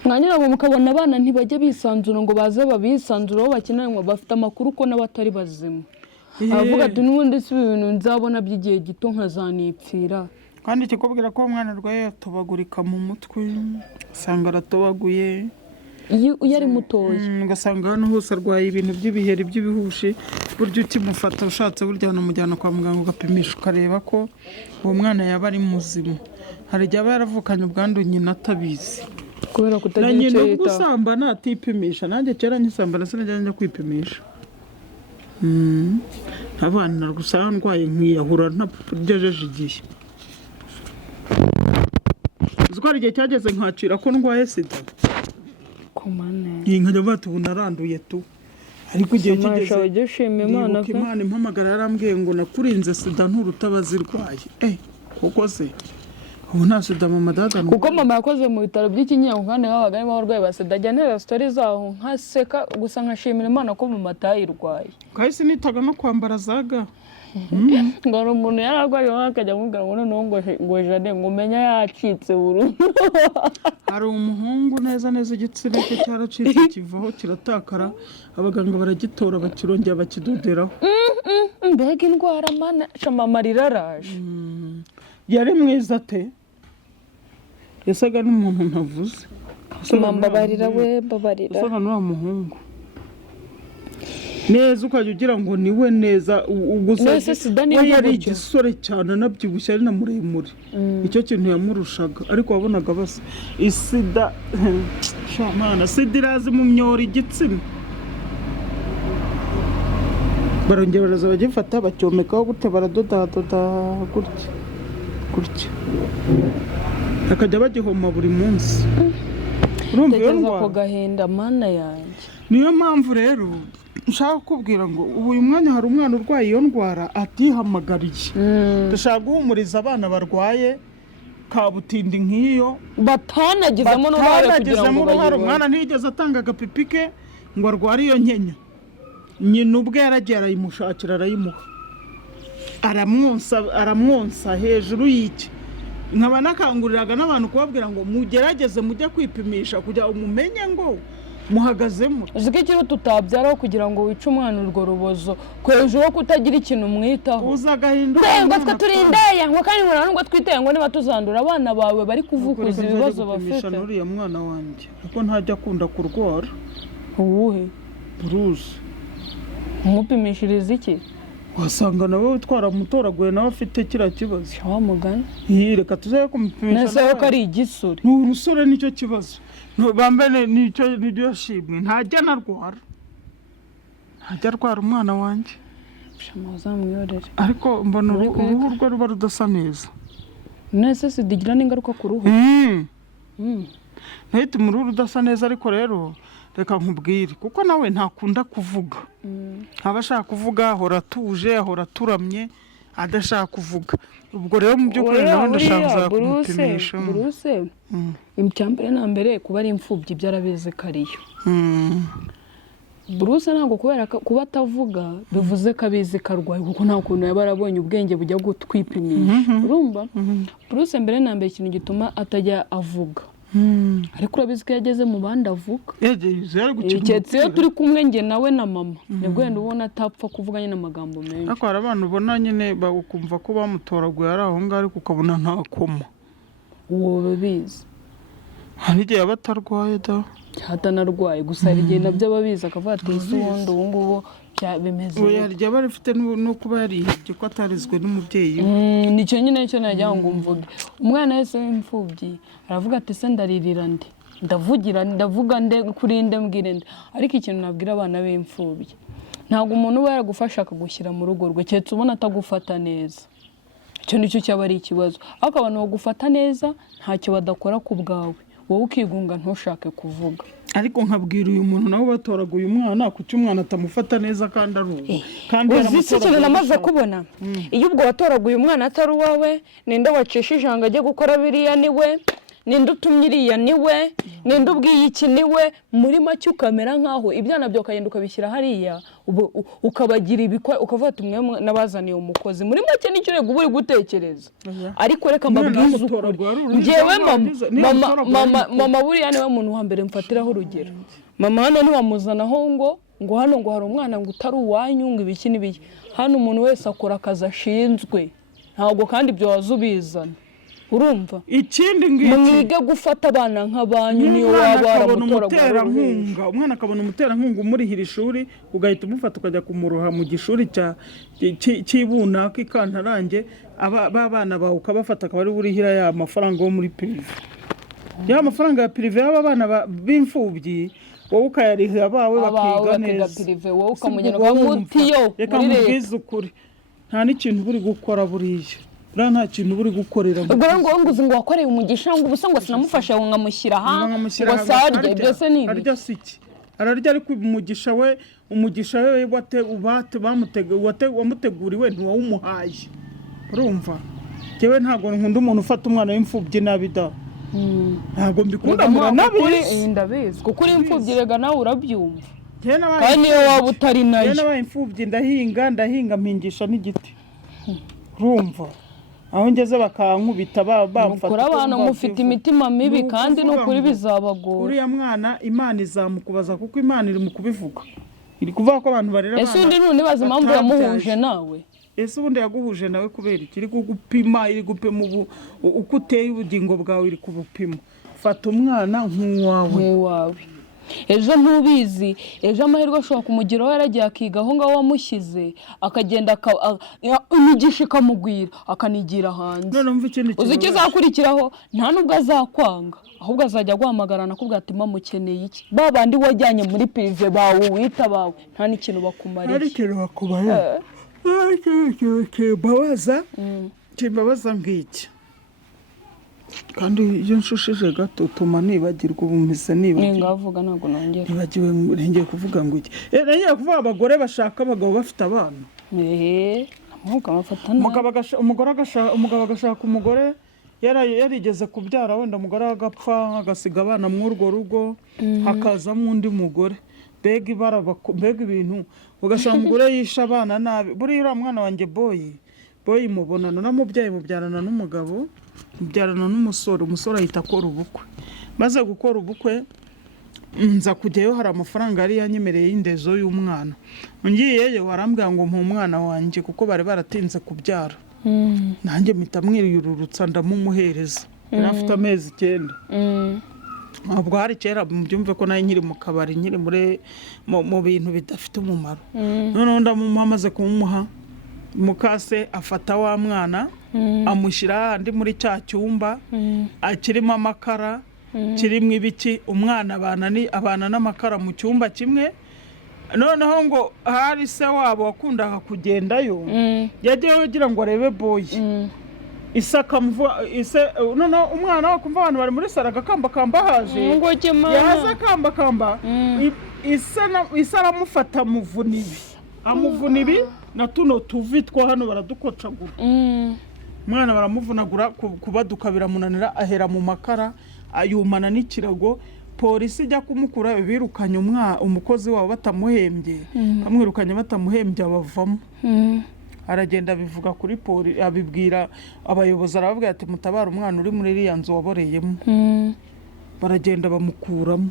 Mwanyira ngo mukabona abana ntibajya bisanzura ngo baze babisanzuraho bakeneye ngo bafite amakuru ko n'abatari bazima. Avuga ati n'ubundi si ibintu nzabona by'igihe gito nkazanipfira. Kandi kikubwira ko umwana arwaye atobagurika mu mutwe, usanga aratobaguye iyo ari mutoya, ugasanga hano hose arwaye ibintu by'ibiheri by'ibihushi, buryo ukimufata ushatse burya unamujyana kwa muganga ugapimisha ukareba ko uwo mwana yaba ari muzima. Hari igihe aba yaravukanye ubwandu nyina atabizi, kubera kutagira icyo yitaho. Nyina gusambana atipimisha, nanjye kera nkisambana sinajya njya kwipimisha. Abana gusa ndwaye nkiyahura ntagejeje igihe. Uzwara igihe cyageze nkacira ko ndwaye sida. Nkajya bati ubu naranduye tu, ariko igihe kigeze Imana impamagara yarambwiye ngo nakurinze sida nturuta abazirwaye. Kuko se ubu nta sida mama dada, kuko mama yakoze mu bitaro by'Ikinyankuru kandi habaga harimo abarwayi ba sida, ajya ntera story zaho nkaseka, gusa nkashimira Imana ko mama atayirwaye. Kahise nitaga no kwambara zaga. Ngo umuntu yararwaye akajya amubwira ngo noneho ngo Jane ngo umenya yacitse burundu. Hari umuhungu neza igitsina cye cyaracitse kivaho kiratakara, abaganga baragitora bakirongera bakidoderaho. Mbega indwara mana mama riraraje. Yari mwiza te, yasaga n'umuntu ntavuze. Mama barira we babarira. Yasaga n'uwa muhungu neza ukajya ugira ngo niwe neza, gusa we yari igisore cyane anabyibushye ari na muremure, icyo kintu yamurushaga. Ariko wabonaga bose isida shamana sida irazi mu myori igitsina, barongera baraza bagifata bacyomekaho gute, baradoda gutya akajya bagihoma buri munsi. Urumva iyo ndwara ko gahinda mana yanjye. Niyo mpamvu rero nshaka kubwira ngo ubu uyu mwanya hari umwana urwaye iyo ndwara atihamagariye. Ndashaka guhumuriza abana barwaye kabutindi nk'iyo batanagizemo n'uruhare kugira ngo bayibone. Umwana ntiyigeze atanga agapipi ke ngo arware iyo nkenya, nyina ubwe yaragiye arayimushakira arayimuha, aramwonsa hejuru y'iki. Nkaba nakanguriraga n'abantu kubabwira ngo mugerageze mujye kwipimisha kugira ngo mumenye ngo muhagazemo. Uziko ikintu tutabyaraho kugira ngo wice umwana urwo rubozo hejuru kutagira ikintu umwitaho. Uzagahinduka ngo twe turindeye ngo kandi ngo nubwo twiteye ngo niba tuzandura abana bawe bari kuvukuza ibibazo bafite. Nuriya mwana wanjye kuko ntajya akunda kurwara. Uwuhe? Bruce. Umupimishiriza iki? Wasanga nawe twaramutoraguye nawe afite kiriya kibazo. Wamugana? Reka tuzaye kumupimisha. Nese ko ari igisore. Ni urusore nicyo kibazo. Bambene nicyo yashimwe. Ntajya narwara. Ntajya arwara umwana wanjye. Uzamwiyorere. Ariko mbona uruhu rwe ruba rudasa neza. Nese sidigira n'ingaruka ku ruhu. Ntahita uruhu rudasa neza, ariko rero reka nkubwire kuko nawe ntakunda kuvuga. Aba ashaka kuvuga ahora atuje, ahora aturamye, adashaka kuvuga. Ubwo rero mu by'ukuri nawe ndashaka kumupimisha. Bruce icyambere na mbere kuba ari imfubyi byarabeze kariyo. Bruce ntabwo kubera kuba atavuga bivuze ko abizi karwaye, kuko nta kuntu yaba arabonye ubwenge bujya gutwipimisha. Urumva Bruce mbere na mbere ikintu gituma atajya avuga ariko urabizi ko yageze mu bandi avuga yari gukina keretse iyo turi kumwe njye nawe na mama nibwo wenda ubona atapfa kuvuga nyine amagambo menshi ariko hari abantu ubona nyine bakumva ko bamutoraguye ari aho ngaho ariko ukabona nta koma uwo babizi hari igihe aba atarwaye da atanarwaye gusa hari igihe nabyo ababizi akavuga ati ese ubundi ubu ngubu bimeze hari igihe aba afite no kuba yarihebye ko atarizwe n'umubyeyi we nicyo nyine cyo najya ngo mvuge umwana wese w'imfubyi aravuga ati se ndaririra nde ndavuga nde kuri nde mbwire nde ariko ikintu nabwira abana b'imfubyi ntabwo umuntu uba yaragufasha akagushyira mu rugo rwe keretse ubona atagufata neza icyo nicyo cyaba ari ikibazo ariko abantu bagufata neza ntacyo badakora ku bwawe wowe ukigunga ntushake kuvuga ariko nkabwira uyu muntu nawe batoraguye umwana kuki umwana atamufata neza kandi ari uwo kandi uzi ikintu namaze kubona iyo ubwo watoraguye umwana atari uwawe ninde wacishije ngo ajye gukora biriya niwe ninde utumye iriya niwe ninde ubwiye iki niwe muri make ukamera nkaho ibyana byo ukagenda ukabishyira hariya ukabagira ibikwa ukavuga ati mwe nabazaniye umukozi muri make nicyo rego uba uri gutekereza ariko reka mbabwize ukuri njyewe mama buriya niwe muntu wa mbere mfatiraho urugero mama hano ntiwamuzanaho ngo hano ngo hari umwana ngo utari uwanyu ngo ibiki n'ibiki hano umuntu wese akora akazi ashinzwe ntabwo kandi ibyo waza ubizana urumva ikindi ngiki mwige gufata abana nk'abanyu niyo waba waramutoraguye umwana akabona umuterankunga umurihira ishuri ugahita umufata ukajya kumuroha mu gishuri cy'ibunaka ikantarange b'abana bawe ukabafata akaba ari burihira ya mafaranga yo muri pirive ya mafaranga ya pirive y'aba bana b'imfubyi wowe ukayarihira abawe bakiga neza wowe ukamugena bamutiyo reka mubwize ukuri nta n'ikintu buri gukora buriya nta kintu buri gukorera ubwo ngo nguzi ngo wakoreye umugisha ngo ubusa ngo sinamufasha ngo ngamushyira hanze ngo sarye byose ni arya siki ararya ariko umugisha we wamuteguriwe ntiwawumuhaye urumva jewe ntabwo nkunda umuntu ufata umwana w'imfubyi nabi da ntabwo mbikunda muranabizi ndabizi kuko uri imfubyi rega nawe urabyumva kandi niyo waba utari nayo nabaye imfubyi ndahinga mpingisha n'igiti urumva aho ngeze bakankubita bamfata abantu mufite imitima mibi kandi n'ukuri bizabagora uriya mwana Imana izamukubaza kuko Imana iri mu kubivuga iri kuvuga ko abantu barera abana ese undi nunibaza impamvu yamuhuje nawe ese ubundi yaguhuje nawe kubera iki iri kugupima iri gupima uko uteye ubugingo bwawe iri kubupima fata umwana nk'uwawe ejo ntubizi ejo amahirwe ashobora kumugiraho yaragiye akiga aho ngaho wamushyize akagenda imigisha ikamugwira akanigira hanze uzi icyo azakurikiraho nta nubwo azakwanga ahubwo azajya guhamagarana akubwira ati mukeneye iki babandi wajyanye muri pirive bawe wita bawe nta n'ikintu bakumariye hari ikintu bakumarira kimbabaza ngiki kandi iyo nshushije gato utuma nibagirwa ubumeze ngavuga ntabwo nongera nibagiwe ngiye kuvuga ngo iki ngiye kuvuga abagore bashaka abagabo bafite abana umugabo agashaka umugore yarigeze kubyara wenda umugore agapfa agasiga abana muri urwo rugo hakazamo undi mugore mbega ibintu ugasanga umugore yishe abana nabi buriya mwana wanjye boyi mubonana n'umubyeyi mubyarana n'umugabo mubyarana n'umusore ahita akora ubukwe maze gukora ubukwe nza kujyayo hari amafaranga yari yanyemereye y'indezo y'umwana ngiyeyo warambwira ngo mpa umwana wanjye kuko bari baratinze kubyara nanjye mpita mwirurutsa ndamumuhereza yari afite amezi 9 ntabwo hari kera mubyumve ko nayo nkiri mu kabari nkiri mu bintu bidafite umumaro noneho ndamuha amaze kumumuha mukase afata wa mwana amushyira ahandi muri cya cyumba kirimo amakara kirimo ibiki umwana abana n'amakara mu cyumba kimwe noneho ngo hari se wabo wakundaga kugendayo yagiye agira ngo arebe boyi noneho umwana we kumva abantu bari muri saro agakambakamba haje yahaze akambakamba isa aramufata amuvuna ibi na tuno tuvi two hano baradukocagura umwana baramuvunagura kubaduka biramunanira ahera mu makara ayumana n'ikirago polisi ijya kumukura birukanye umukozi wabo batamuhembye bamwirukanye batamuhembye abavamo aragenda abivuga kuri polisi abibwira abayobozi arababwira ati mutabara umwana uri muri iriya nzu waboreyemo baragenda bamukuramo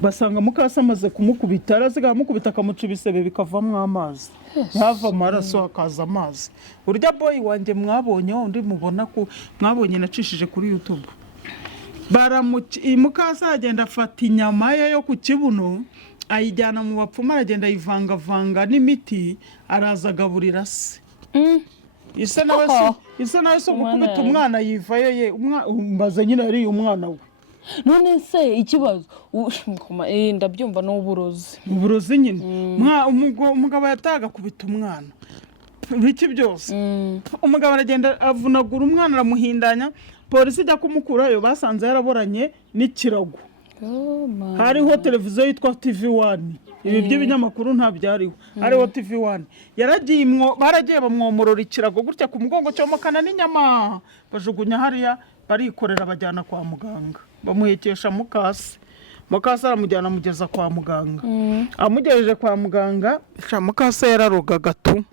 basanga mukase amaze kumukubita araziga amukubita akamuca ibisebe bikavamo amazi ntihava amaraso hakaza amazi. Urya boy wanjye mwabonye undi mubona ko mwabonye nacishije kuri YouTube mukase agenda afata inyama ye yo ku kibuno ayijyana mu bapfumu aragenda ayivangavanga n'imiti araza agaburira se. Ise nawe so gukubita umwana yivayo ye umbaze nyine ari umwana we. None se ikibazo ndabyumva n'uburozi nyine umugabo yataga kubita umwana biki byose umugabo aragenda avunagura umwana aramuhindanya polisi ijya kumukurayo basanze yaraboranye n'ikirago. Hariho televiziyo yitwa TV1 ibi by'ibinyamakuru nta byariho hariho TV1 baragiye bamwomorora ikirago gutya ku mugongo cyomokana n'inyama bajugunya hariya barikorera bajyana kwa muganga bamuhekesha mukase aramujyana amugeza kwa muganga amugejeje kwa muganga mukase yararoga gato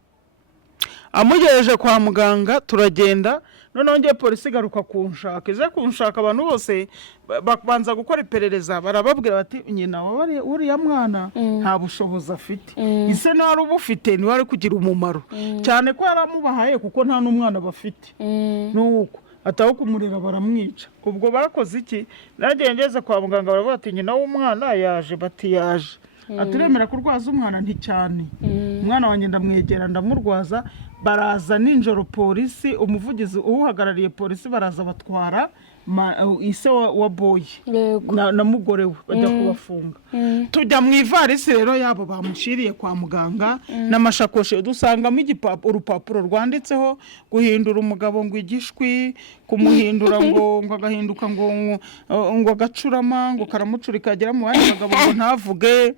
amugejeje kwa muganga turagenda noneho ngiye polisi igaruka kunshaka abantu bose babanza gukora iperereza barababwira bati nyina uriya mwana nta bushobozi afite ise nawe ubufite niwe ari kugira umumaro cyane ko yaramubahaye kuko nta n'umwana bafite nuko ataho kumurera baramwica. Ubwo barakoze iki nagiye ngeze kwa muganga baravuga ati nyina w'umwana yaje bati yaje aturemera kurwaza umwana nticyane umwana wanjye ndamwegera ndamurwaza baraza ninjoro polisi umuvugizi uhagarariye polisi baraza batwara ise wa boy na mugore we bajya kubafunga tujya mu ivarisi rero yabo bamushiriye kwa muganga n'amashakoshi dusangamo urupapuro rwanditseho guhindura umugabo ngo igishwi kumuhindura ngo agahinduka ngo agacurama ngo karamucurika agera mu bandi bagabo ngo ntavuge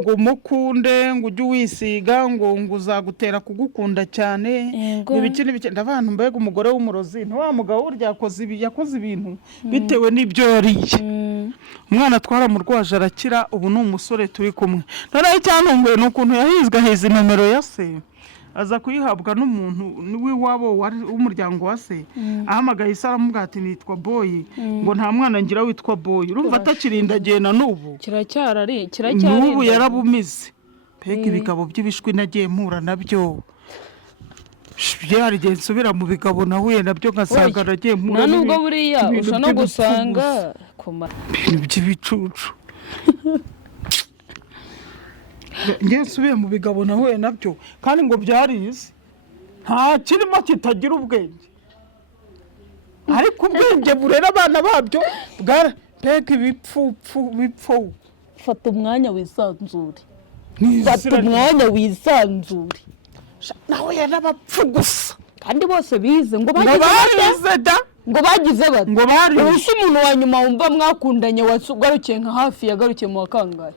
ngo umukunde ngo ujye wisiga ngo uzagutera kugukunda cyane ibiki ndabantu mbega umugore w'umurozi nta mugabo urya yakoze ibintu bitewe n'ibyo yariye. Umwana twaramurwaje arakira ubu ni umusore turi kumwe. Noneho icyantunguye ni ukuntu yahizwe nomero ya se aza kuyihabwa n'umuntu w'iwabo w'umuryango wa se ahamagaye ise aramubwira ati nitwa boy ngo nta mwana ngira witwa boy urumva atakirindagiye na n'ubu n'ubu yarabumize pega ibigabo by'ibishwi nagiye mpura nabyo byari igihe nsubira mu bigabo nahuye nabyo ngasanga nagiye mpura nubwo buriya ushobora no gusanga ibintu by'ibicucu ngiye nsubiye mu bigabo nahuye nabyo kandi ngo byarize nta kirimo kitagira ubwenge ariko ubwenge burera abana babyo pega ibipfu fata umwanya wisanzure nawe yarabapfu gusa kandi bose bize ngo bagize bate ngo bari ubusa umuntu wa nyuma wumva mwakundanye wagarukiye nka hafi yagarukiye mu wakangaye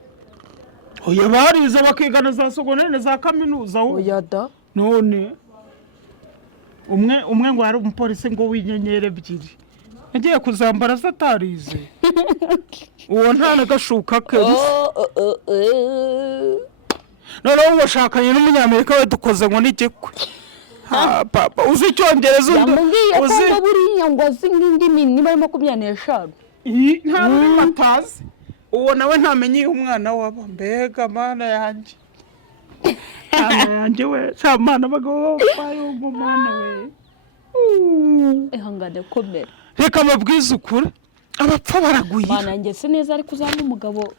oya barize bakigana za segondaire za kaminuza oya da none umwe ngo ari umupolisi ngo w'inyenyeri ebyiri agiye kuzambara satarize uwo nta nagashuka ke noneho washakanye n'umunyamerika we dukoze ngo n'igikwe papa uzi icyongereza uzi buriya ngo azi nk'indimi niba ari 25 nta n'umwe atazi uwo nawe ntamenye umwana wabo mbega mana yanjye we samana abagabo bayo ngumane we ihangane komera reka mabwiza ukuri abapfa baraguye mana njye se neza ariko uzana umugabo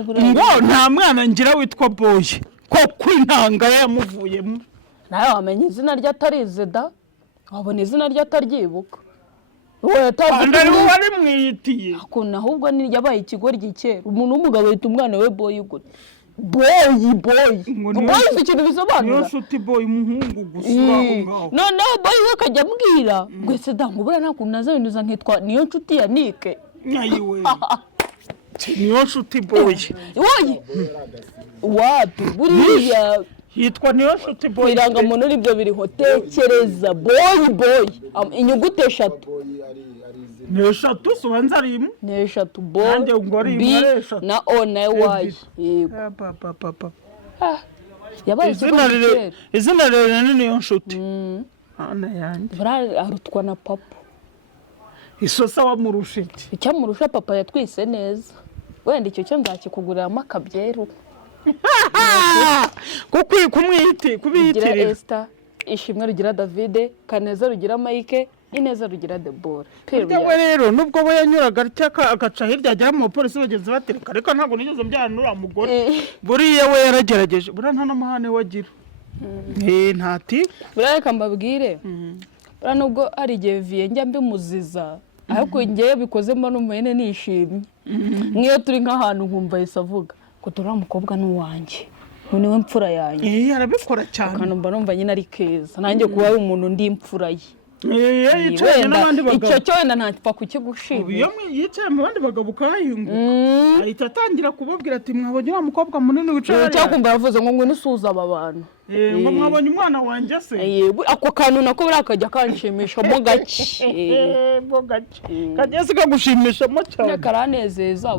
ngo nta mwana ngira witwa boy ko kwintanga yamuvuyemo nawe wamenye izina rye atarize da wabona izina rye ataryibuka wowe yatazi wari mwiyitiye akuna ahubwo ni yabaye ikigoryi kera umuntu w'umugabo yita umwana we boy gute boy ikintu bisobanura niyo suti boy umuhungu gusura aho ngaho noneho boy we akajya ambwira gwese da ngubura nta kuntu nazahinduza nkitwa niyo nshuti ya Nike nyayiwe niyo nshuti boy woye wapi buriya yitwa niyo nshuti boy irangamuntu nibyo biriho tekereza boy inyuguti 3 ni 3 sobanza rimwe ni 3 boy B na O na Y yego yabaye izina rero ni niyo nshuti ana yanjye arutwa na papa isosa wamurusha iki? icyamurusha papa yatwise neza, wenda icyo cyo nzakikuguriramo akabyeru. Kumwihitirira rugira Esther, Ishimwe rugira David, Kaneza rugira Mike, Ineza rugira Deborah. we rero nubwo we yanyuraga atya agaca hirya agera mu bapolisi bagenzi batereka, ariko ntabwo nigeze mbyara n'uriya mugore. Buriya we yaragerageje, buriya nta n'amahane wagira. Ntati buriya reka mbabwire, buriya nubwo hari igihe viye njya mbimuziza, ariko ngewe bikozemo n'umwene nishimye. Nk'iyo turi nk'ahantu nkumva yise avuga ko turiya mukobwa ni uwanjye, niwe mfura yanjye. arabikora cyane. Akanumva numva nyine ari keza, nanjye kuba ari umuntu ndi imfura ye. yicaye n'abandi bagabo. Icyo cyo wenda ntapfa kukigushima. Iyo yicaye mu bandi bagabo ukahayunguka, ahita atangira kubabwira ati mwabonye wa mukobwa munini wicaye. Cyakumva yavuze ngo ngwino usuza aba bantu. Ngo mwabonye umwana wanjye se. Ako kantu nako birakajya kanshimishamo gake. Kageze kagushimishamo cyane. Karanezeza,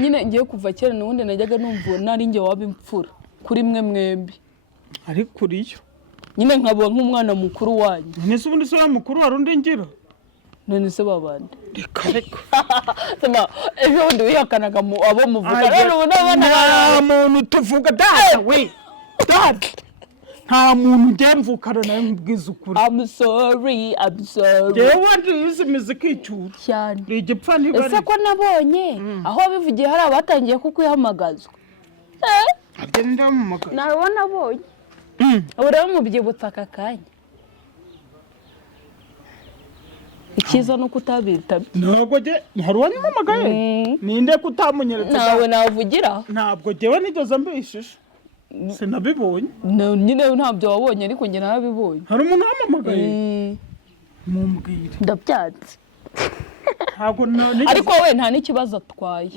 nyine ngiye kuva kera n'ubundi najyaga numva nari njye waba imfura kuri mwe mwembi. Ariko uriyo nyine nkaba nk'umwana mukuru wanyu. Nese ubundi se wa mukuru wari undi ngira? None se babandi. Reka. Sema ejo bundi wihakanaga abo muvuga. Rero ubona nta muntu tuvuga data we. Data. Nta muntu ngemvukana nawe mbwiza ukuri. I'm sorry. Yewe ndizi muziki icyura. Cyane. Igipfa ntibari. Ese ko nabonye aho bivugiye hari abatangiye kukwihamagazwa. Agenda mu maka. Nawe nabonye. Ureba mubyibutsa aka kanya. Ikiza no kutabita. Ntabwo je hari wanyamagaye. Ninde kutamunyeretse? Nawe navugira. Ntabwo jewe nigeze mbishije. Sinabibonye. Nyine ntabyo wabonye ariko nge narabibonye. Hari umuntu wamamagaye. Mumbwire. Ndabyanze. Ntabwo ariko we nta n'ikibazo atwaye.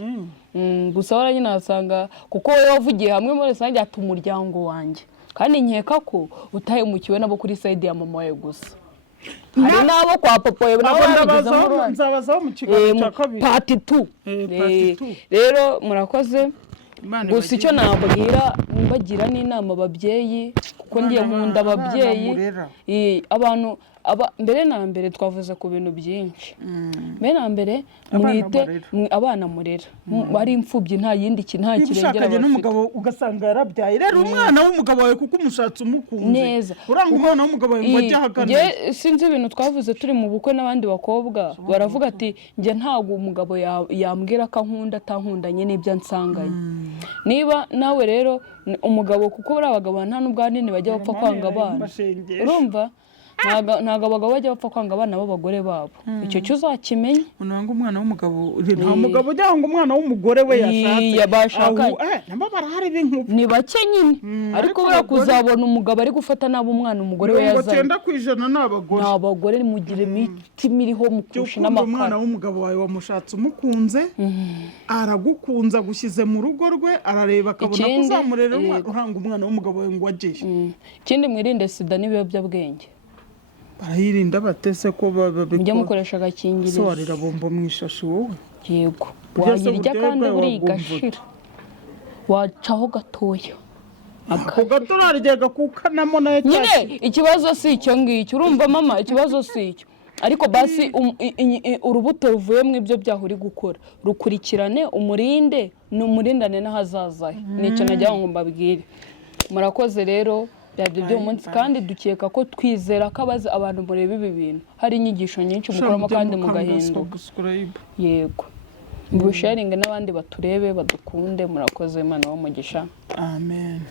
Gusa wara nyine asanga kuko we wavugiye hamwe muri sange ati umuryango wanjye. Kandi nkeka ko utahemukiwe nabo kuri side ya mama we gusa. Hari nabo kwa papa we nabo babigizemo. Nzabazaho mu kiganiro cya kabiri. Part 2. Rero murakoze. Gusa icyo nababwira mbagira n'inama ababyeyi kuko ngiye nkunda ababyeyi. Abantu mbere na mbere twavuze ku bintu byinshi. Mbere na mbere mwite abana murera. Bari imfubyi nta yindi nta kirengera bafite. N'umugabo ugasanga yarabyaye. Rero umwana w'umugabo wawe kuko umushatsi umukunze. Neza. Uranga umwana w'umugabo wawe ngo ajye ahagana. Sinzi ibintu twavuze turi mu bukwe n'abandi bakobwa baravuga ati njye ntago umugabo yambwira ko ankunda atankundanye n'ibyo ansanganye. Niba nawe rero umugabo kuko bari abagabo nta n'ubwo hanini bajya bapfa kwanga abana. Urumva? Ntago abagabo bajya bapfa kwanga abana b'abagore babo. Icyo cyo uzakimenya. Unanga umwana w'umugabo, nta mugabo ujya ngo umwana w'umugore we yashatse. Yabashakanye. Namba barahari b'inkuba. Ni bake nyine. Ariko bura kuzabona umugabo ari gufata nabo umwana umugore we yazanye. 90% n'abagore. N'abagore mugire imitima iriho mukusha n'amakara. Umwana w'umugabo wawe wamushatse umukunze. Aragukunza gushyize mu rugo rwe, arareba akabona kuzamurera uranga umwana w'umugabo we ngo agiye. Ikindi mwirinde sida n'ibiyobyabwenge. Barayirinda batese ko mujye mukoresha agakingirizo. Warira bombo mu ishashi wowe. Yego. Wayirya kandi buri gashira. Wacaho gatoya. Ako gatorarigega kukanamo nayo cyane. Nyine ikibazo si icyo ngicyo. Urumva mama ikibazo si icyo. Ariko basi urubuto ruvuye mu ibyo byaho uri gukora rukurikirane umurinde n'umurindane n'ahazaza. Nicyo najya ngo mbabwire. Murakoze rero byabyo byo munsi kandi dukeka ko twizera ko abazi abantu murebe ibi bintu hari inyigisho nyinshi mukoramo kandi mugahinduka. Yego. Mbusharinga n'abandi baturebe badukunde. Murakoze Imana wo mugisha. Amen.